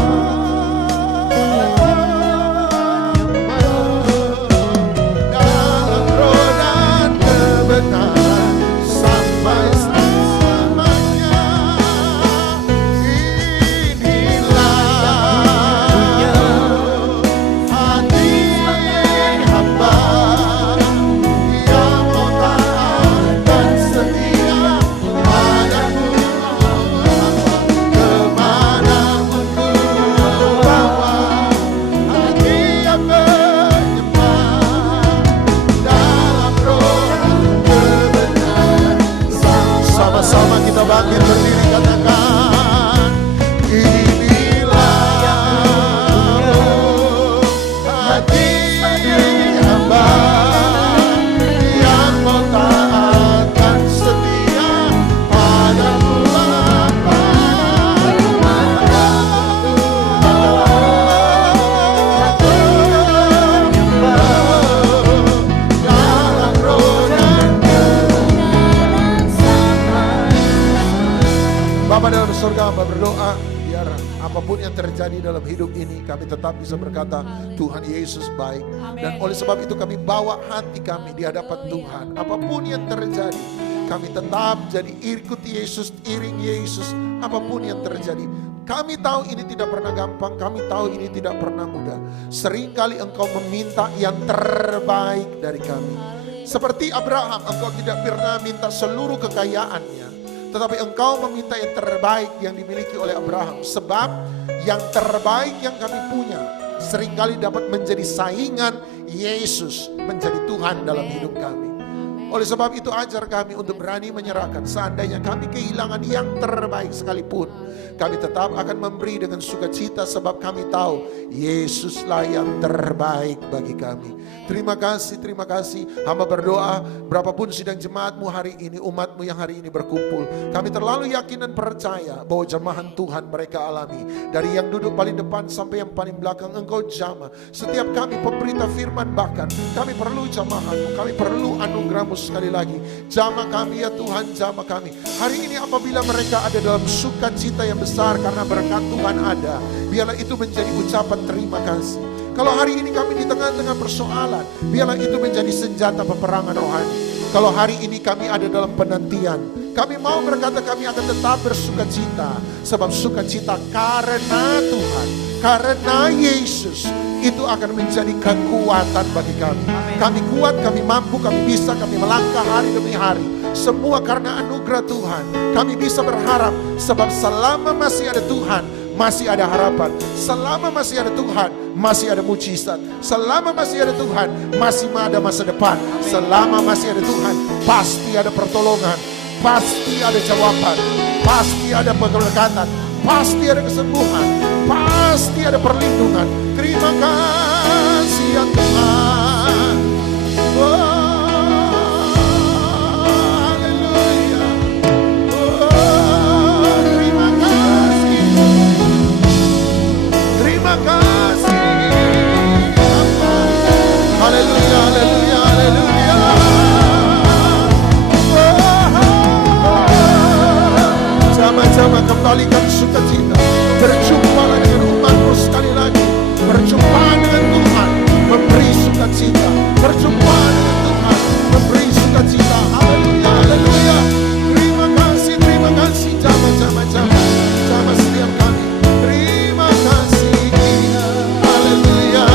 Apapun yang terjadi dalam hidup ini, kami tetap bisa berkata, Tuhan Yesus baik. Dan oleh sebab itu kami bawa hati kami di hadapan Tuhan. Apapun yang terjadi, kami tetap jadi ikuti Yesus, iring Yesus, apapun yang terjadi. Kami tahu ini tidak pernah gampang, kami tahu ini tidak pernah mudah. Seringkali engkau meminta yang terbaik dari kami. Seperti Abraham, engkau tidak pernah minta seluruh kekayaannya, tetapi engkau meminta yang terbaik yang dimiliki oleh Abraham. Sebab yang terbaik yang kami punya seringkali dapat menjadi saingan Yesus menjadi Tuhan dalam hidup kami. Oleh sebab itu ajar kami untuk berani menyerahkan. Seandainya kami kehilangan yang terbaik sekalipun, kami tetap akan memberi dengan sukacita, sebab kami tahu Yesuslah yang terbaik bagi kami. Terima kasih. Hamba berdoa, berapapun sidang jemaatmu hari ini, umatmu yang hari ini berkumpul, kami terlalu yakin dan percaya bahwa jamahan Tuhan mereka alami. Dari yang duduk paling depan sampai yang paling belakang, engkau jamah. Setiap kami pemberita firman, bahkan kami perlu jamahanmu, kami perlu anugerahmu sekali lagi. Jamah kami ya Tuhan, jamah kami. Hari ini apabila mereka ada dalam sukacita yang besar karena berkat Tuhan ada, biarlah itu menjadi ucapan terima kasih. Kalau hari ini kami di tengah-tengah persoalan, biarlah itu menjadi senjata peperangan rohani. Kalau hari ini kami ada dalam penantian, kami mau berkata kami akan tetap bersukacita. Sebab sukacita karena Tuhan, karena Yesus, itu akan menjadi kekuatan bagi kami. Kami kuat, kami mampu, kami bisa, kami melangkah hari demi hari. Semua karena anugerah Tuhan. Kami bisa berharap, sebab selama masih ada Tuhan, masih ada harapan. Selama masih ada Tuhan, masih ada mujizat. Selama masih ada Tuhan, masih ada masa depan. Selama masih ada Tuhan, pasti ada pertolongan, pasti ada jawaban, pasti ada pemberkatan, pasti ada kesembuhan, pasti ada perlindungan. Terima kasih ya Tuhan. Haleluya. Terima kasih. Terima kasih. Haleluya, haleluya, haleluya. Jamaah-jamaah kembalikan sukacita. Berjumpa dengan umatmu sekali lagi. Berjumpa dengan Tuhan, memberi sukacita. Berjumpa dengan Tuhan, memberi sukacita. Haleluya, haleluya. Terima kasih, jamaah setiap kami. Terima kasih. Haleluya.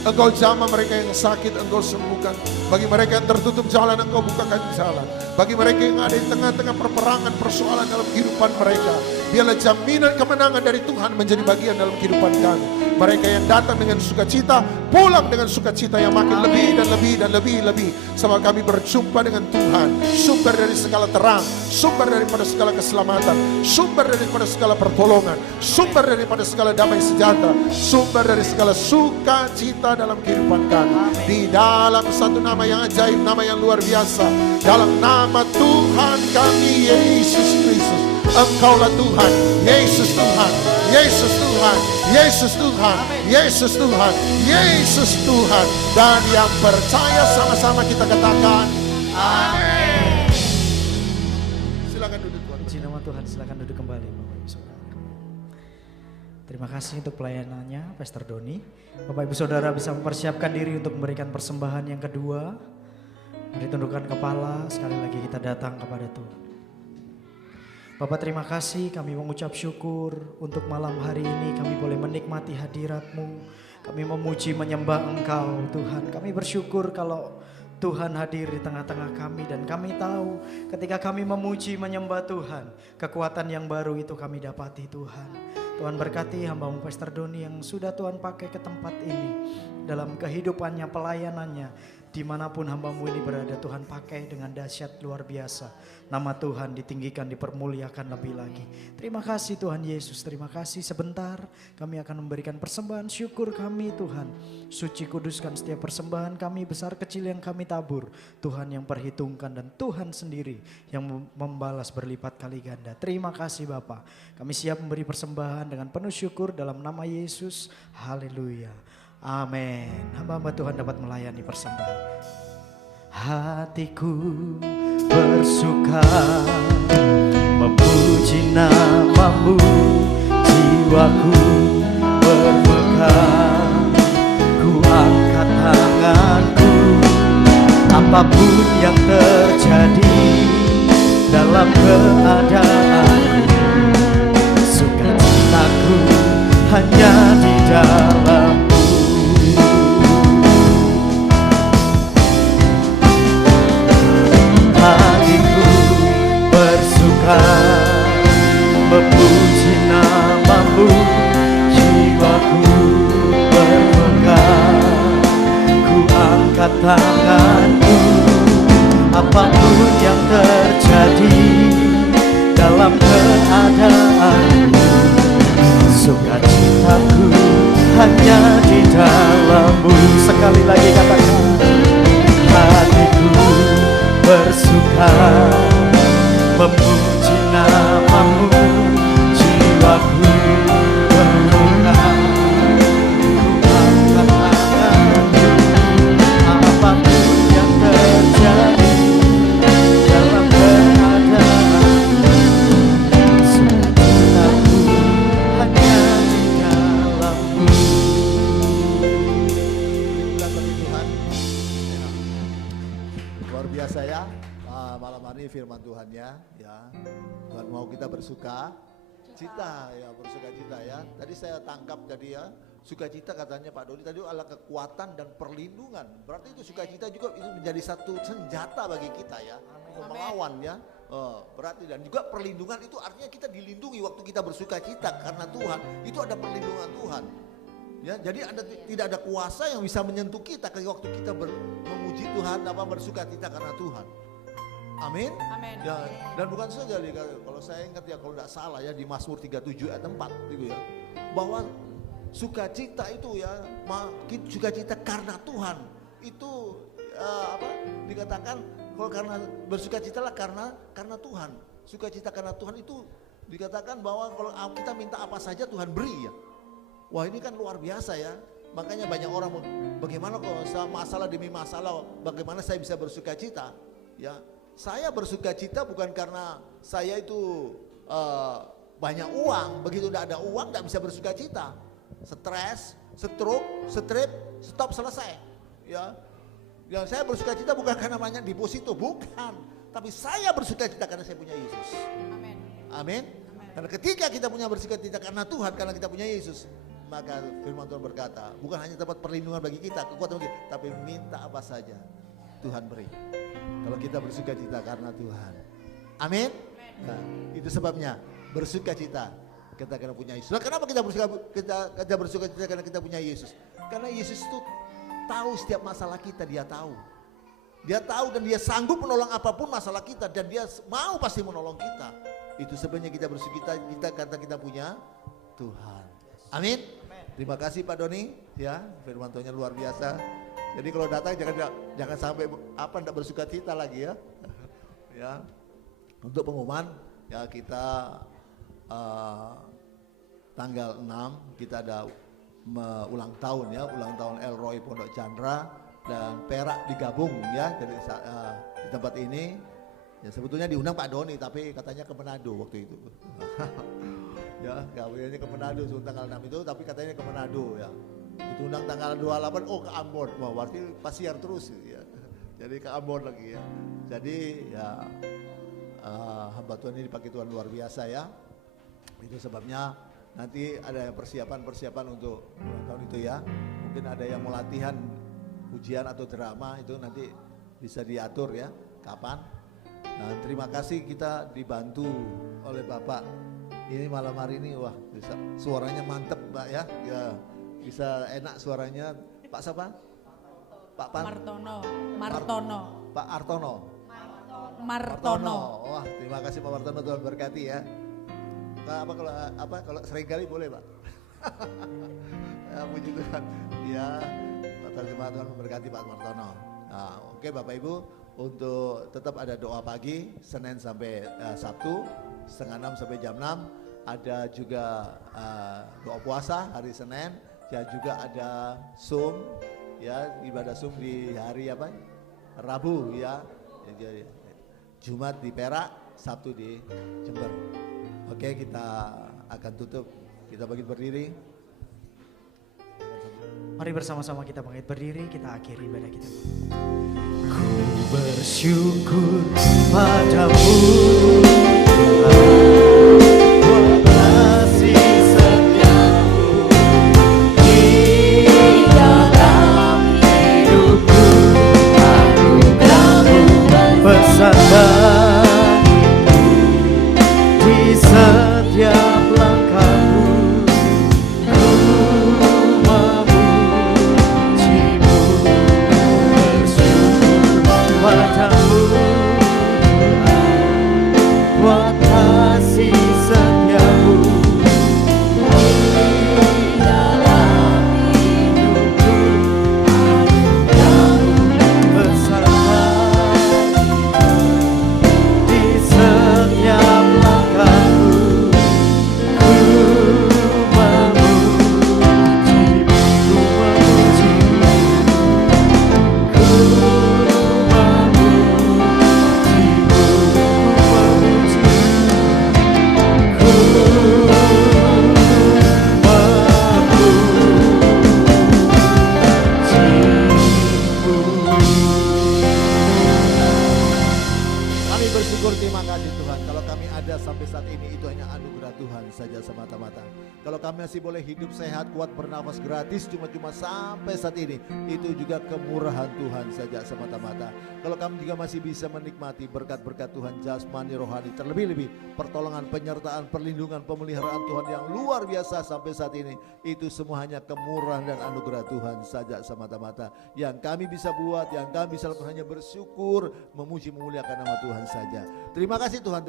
Engkau jamah mereka yang sakit, engkau sembuhkan. Bagi mereka yang tertutup jalan, engkau bukakan jalan. Bagi mereka yang ada di tengah-tengah perperangan, persoalan dalam kehidupan mereka, biarlah jaminan kemenangan dari Tuhan menjadi bagian dalam kehidupan kami. Mereka yang datang dengan sukacita, pulang dengan sukacita yang makin lebih dan lebih dan lebih. Sebab kami berjumpa dengan Tuhan, sumber dari segala terang, sumber daripada segala keselamatan, sumber daripada segala pertolongan, sumber daripada segala damai sejahtera, sumber dari segala sukacita dalam kehidupan kami. Di dalam satu nama yang ajaib, nama yang luar biasa, dalam nama Tuhan kami Yesus Kristus. Engkaulah Tuhan, Yesus Tuhan, Yesus Tuhan, Yesus Tuhan, Yesus Tuhan, Yesus Tuhan. Dan yang percaya sama-sama kita katakan amin. Silakan duduk Tuhan. Puji nama Tuhan, silakan duduk kembali Bapak Ibu Saudara. Terima kasih untuk pelayanannya Pastor Doni. Bapak Ibu Saudara bisa mempersiapkan diri untuk memberikan persembahan yang kedua. Mari tundukkan kepala, sekali lagi kita datang kepada Tuhan. Bapak terima kasih, kami mengucap syukur untuk malam hari ini kami boleh menikmati hadirat-Mu. Kami memuji menyembah Engkau Tuhan. Kami bersyukur kalau Tuhan hadir di tengah-tengah kami, dan kami tahu ketika kami memuji menyembah Tuhan, kekuatan yang baru itu kami dapati Tuhan. Tuhan berkati hamba-Mu Pastor Doni yang sudah Tuhan pakai ke tempat ini dalam kehidupannya, pelayanannya. Dimanapun hambamu ini berada, Tuhan pakai dengan dahsyat luar biasa. Nama Tuhan ditinggikan, dipermuliakan lebih lagi. Terima kasih Tuhan Yesus, terima kasih. Sebentar kami akan memberikan persembahan syukur kami Tuhan. Suci kuduskan setiap persembahan kami, besar kecil yang kami tabur. Tuhan yang perhitungkan dan Tuhan sendiri yang membalas berlipat kali ganda. Terima kasih Bapa. Kami siap memberi persembahan dengan penuh syukur dalam nama Yesus. Haleluya. Amin. Hamba-hamba Tuhan dapat melayani persembahan. Hatiku bersuka memuji nama-Mu, jiwaku bermegah, ku angkat tanganku. Apapun yang terjadi dalam keadaanku, sukacitaku hanya di dalam-Mu. Hatiku bersuka memuji nama-Mu, jiwaku bermegah, ku angkat tanganku. Apapun yang terjadi dalam keadaanku, sukacitaku hanya di dalam-Mu. Sekali lagi katakan, hatiku bersuka memuji nama-Mu, jiwaku bermegah, ku angkat tanganku. Apapun yang terjadi dalam keadaanku, sukacitaku hanya di dalam-Mu. Bilang bagi Tuhan, luar biasa ya. Malam hari firman Tuhannya ya. Tuhan mau kita bersuka cita ya, bersuka cita ya. Tadi saya tangkap tadi ya, sukacita katanya Pak Dodi tadi adalah kekuatan dan perlindungan. Berarti itu sukacita juga itu menjadi satu senjata bagi kita ya, untuk melawan ya. Berarti dan juga perlindungan itu artinya kita dilindungi waktu kita bersukacita karena Tuhan. Itu ada perlindungan Tuhan. Ya, jadi tidak ada kuasa yang bisa menyentuh kita ketika waktu kita memuji Tuhan, bersukacita karena Tuhan. Amin. Amin. Ya, dan bukan saja kalau saya ingat ya, kalau tidak salah ya di Mazmur 37 ayat 4 itu ya, bahwa sukacita itu ya, sukacita karena Tuhan itu dikatakan kalau karena bersukacitalah karena Tuhan. Sukacita karena Tuhan itu dikatakan bahwa kalau kita minta apa saja Tuhan beri ya. Wah, ini kan luar biasa ya. Makanya banyak orang bagaimana kalau masalah demi masalah, bagaimana saya bisa bersukacita ya. Saya bersukacita bukan karena saya itu banyak uang. Begitu udah ada uang gak bisa bersukacita. Stres, stroke, strip, stop, selesai. Ya, yang saya bersukacita bukan karena banyak deposito, bukan. Tapi saya bersukacita karena saya punya Yesus. Amin. Amin. Karena ketika kita punya bersukacita karena Tuhan, karena kita punya Yesus, maka firman Tuhan berkata, bukan hanya dapat perlindungan bagi kita, kekuatan bagi kita, tapi minta apa saja Tuhan beri. Kalau kita bersukacita karena Tuhan. Amin. Nah, itu sebabnya bersukacita kita karena punya Yesus. Nah, kenapa kita bersukacita karena kita punya Yesus? Karena Yesus itu tahu setiap masalah kita, dia tahu. Dia tahu dan dia sanggup menolong apapun masalah kita dan dia mau pasti menolong kita. Itu sebenarnya kita bersukacita karena kita punya Tuhan. Amin. Terima kasih Pak Doni ya, firman Tuhannya luar biasa. Jadi kalau datang jangan sampai tidak bersukacita lagi ya. Ya. Untuk pengumuman ya kita tanggal 6 kita ada ulang tahun ya, ulang tahun Elroy Pondok Chandra dan Perak digabung ya dari di tempat ini. Ya sebetulnya diundang Pak Doni tapi katanya ke Manado waktu itu. Ya, kawinnya ke Manado tanggal 6 itu tapi katanya ke Manado ya. Itu undang tanggal 28 ke Ambon. Wah, berarti pasiar terus ya. Jadi ke Ambon lagi ya. Jadi ya hamba Tuhan ini dipakai Tuhan luar biasa ya. Itu sebabnya nanti ada persiapan untuk ulang tahun itu ya. Mungkin ada yang mau latihan ujian atau drama itu nanti bisa diatur ya kapan. Nah, terima kasih kita dibantu oleh Bapak. Ini malam hari ini wah bisa suaranya mantep Mbak ya. Ya bisa enak suaranya. Pak siapa? Pak Pan, Martono. Pak Artono. Martono. Wah, terima kasih Pak Martono, Tuhan berkati ya. Nah, kalau seringkali boleh, Pak. Ya, puji Tuhan. Ya, terima Tuhan memberkati Pak Martono. Nah, oke Bapak Ibu, untuk tetap ada doa pagi Senin sampai Sabtu 5:30 sampai jam 6. Ada juga doa puasa hari Senin, dan juga ada Zoom ya, ibadah Zoom di hari apa? Rabu ya. Jadi, Jumat di Perak, Sabtu di Jember. Oke, kita akan tutup. Kita bangkit berdiri. Mari bersama-sama kita bangkit berdiri, kita akhiri ibadah kita. Ku bersyukur padamu Tuhan, buat kasih setiamu di dalam hidupku, anugerahmu bersandar di setiap langkahku. Ku memujimu, bersyukur padamu Tuhan, buat kasih setiamu di dalam hidupku, anugerahmu bersandar di setiap langkahku. Ku memujimu, ku memujimu, ku Kami bersyukur, terima kasih Tuhan. Kalau kami ada sampai saat ini, itu hanya anugerah Tuhan saja semata-mata. Kalau kami masih boleh hidup sehat, kuat, bernafas gratis cuma-cuma sampai saat ini, itu juga kemurahan Tuhan saja semata-mata. Kalau kami juga masih bisa menikmati berkat-berkat Tuhan jasmani, rohani, terlebih-lebih pertolongan, penyertaan, perlindungan, pemeliharaan Tuhan yang luar biasa sampai saat ini, itu semua hanya kemurahan dan anugerah Tuhan saja semata-mata. Yang kami bisa buat, yang kami bisa lakukan hanya bersyukur, memuji, memuliakan nama Tuhan saja. Terima kasih Tuhan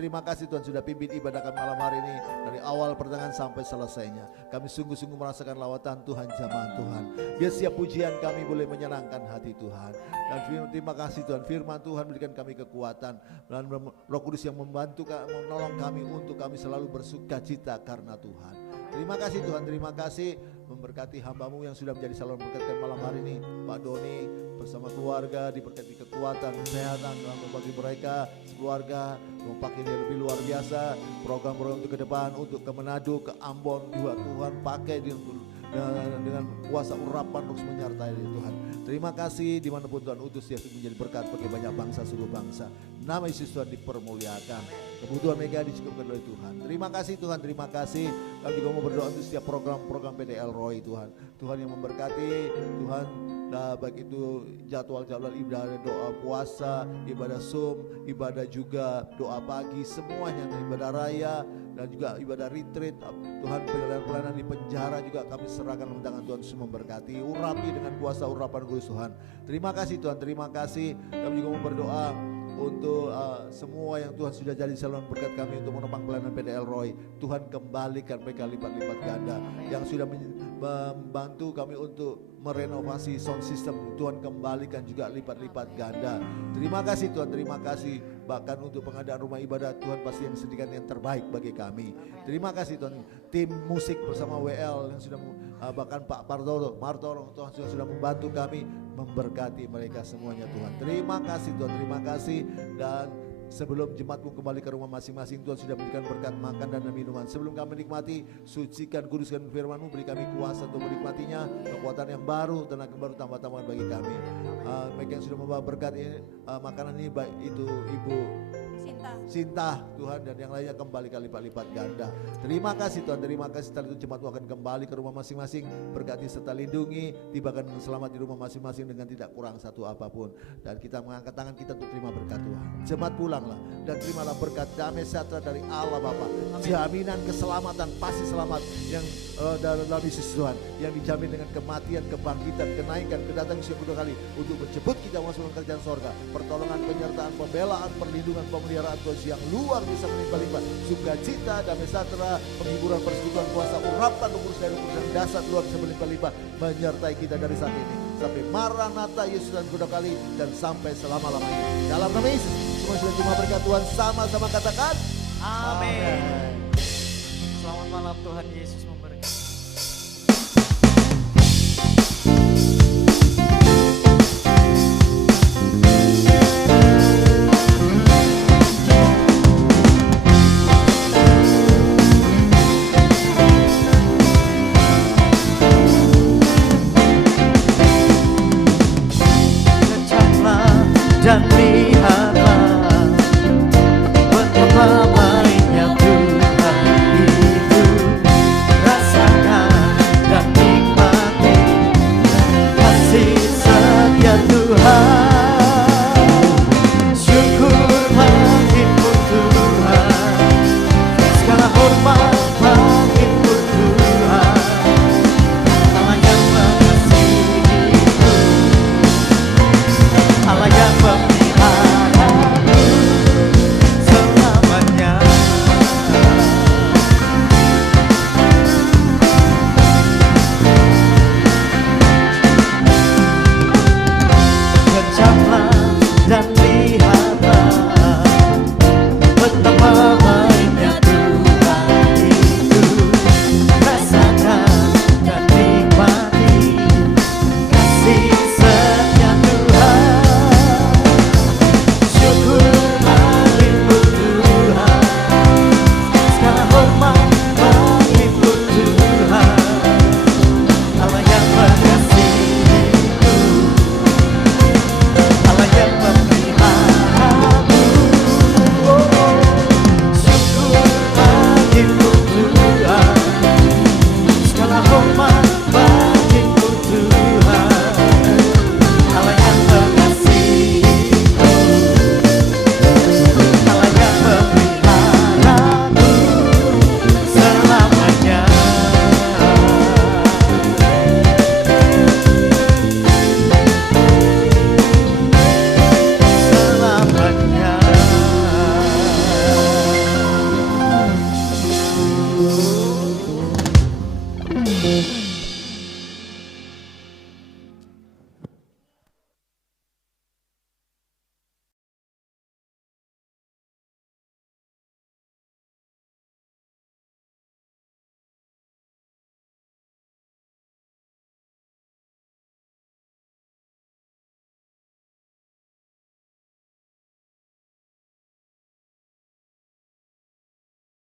sudah pimpin ibadah kami malam hari ini dari awal pertengahan sampai selesainya. Kami sungguh-sungguh merasakan lawatan Tuhan, jamahan Tuhan. Biar setiap pujian kami boleh menyenangkan hati Tuhan. Dan terima kasih Tuhan, firman Tuhan berikan kami kekuatan, dan Roh Kudus yang membantu, menolong kami untuk kami selalu bersuka cita karena Tuhan. Terima kasih Tuhan, terima kasih memberkati hamba-Mu yang sudah menjadi saluran berkat malam hari ini. Pak Doni bersama keluarga diberkati kekuatan, kesehatan dalam bagi mereka, keluarga, memakai ini lebih luar biasa. Program-program untuk ke depan, untuk ke Manado, ke Ambon juga Tuhan pakai dengan kuasa urapan terus menyertai Tuhan. Terima kasih dimanapun Tuhan utus dia menjadi berkat bagi banyak bangsa, seluruh bangsa. Nama Yesus Tuhan dipermuliakan. Kebutuhan mereka dicukupkan oleh Tuhan. Terima kasih Tuhan, terima kasih. Kami juga mau berdoa untuk setiap program-program PDL Roy Tuhan. Tuhan yang memberkati, Tuhan baik itu jadwal-jadwal ibadah, doa puasa, ibadah Zoom, ibadah juga doa pagi, semuanya, ibadah raya dan juga ibadah retreat. Tuhan, pelayanan di penjara juga kami serahkan dalam tangan Tuhan, semua memberkati, urapi dengan kuasa urapan kudus Tuhan. Terima kasih Tuhan, terima kasih. Kami juga mau berdoa untuk semua yang Tuhan sudah jadi saluran berkat kami untuk menopang pelayanan PDL Roy. Tuhan kembalikan mereka lipat-lipat ganda. Yang sudah membantu kami untuk merenovasi sound system, Tuhan kembalikan juga lipat-lipat ganda. Terima kasih Tuhan, terima kasih. Bahkan untuk pengadaan rumah ibadah, Tuhan pasti yang sediakan yang terbaik bagi kami. Terima kasih Tuhan. Tim musik bersama WL yang sudah bahkan Pak Martono Tuhan sudah membantu kami, memberkati mereka semuanya Tuhan. Terima kasih Tuhan, terima kasih. Dan sebelum jemaatmu kembali ke rumah masing-masing, Tuhan sudah memberikan berkat makan dan minuman. Sebelum kami menikmati, sucikan, kuduskan firman-Mu, beri kami kuasa untuk menikmatinya, kekuatan yang baru, tenaga baru, tambah-tambahan bagi kami. Mereka yang sudah membawa berkat ini, makanan ini, baik itu Ibu Sinta Tuhan, dan yang lainnya kembali kali lipat ganda. Terima kasih Tuhan, terima kasih. Setelah itu jemaat akan kembali ke rumah masing-masing, berkati serta lindungi, tibakan dengan selamat di rumah masing-masing dengan tidak kurang satu apapun. Dan kita mengangkat tangan kita untuk terima berkat Tuhan. Jemaat pulanglah dan terimalah berkat damai sejahtera dari Allah Bapa, jaminan keselamatan, pasti selamat yang dalam Yesus Tuhan, yang dijamin dengan kematian, kebangkitan, kenaikan, kedatangan yang kedua kali untuk menjemput kita masuk ke kerjaan sorga. Pertolongan, penyertaan, pembelaan, perlindungan, pemeliharaan Tuhan yang luar biasa melimpah-limpah, sukacita, damai sejahtera, penghiburan, persekutuan, kuasa, urapan, urusan dasar luar biasa melimpah-limpah menyertai kita dari saat ini sampai Maranatha Yesus dan kedua kali dan sampai selama-lamanya. Dalam nama Yesus, semua sudah terima berkat Tuhan, sama-sama katakan Amin. Selamat malam, Tuhan Yesus memberkati.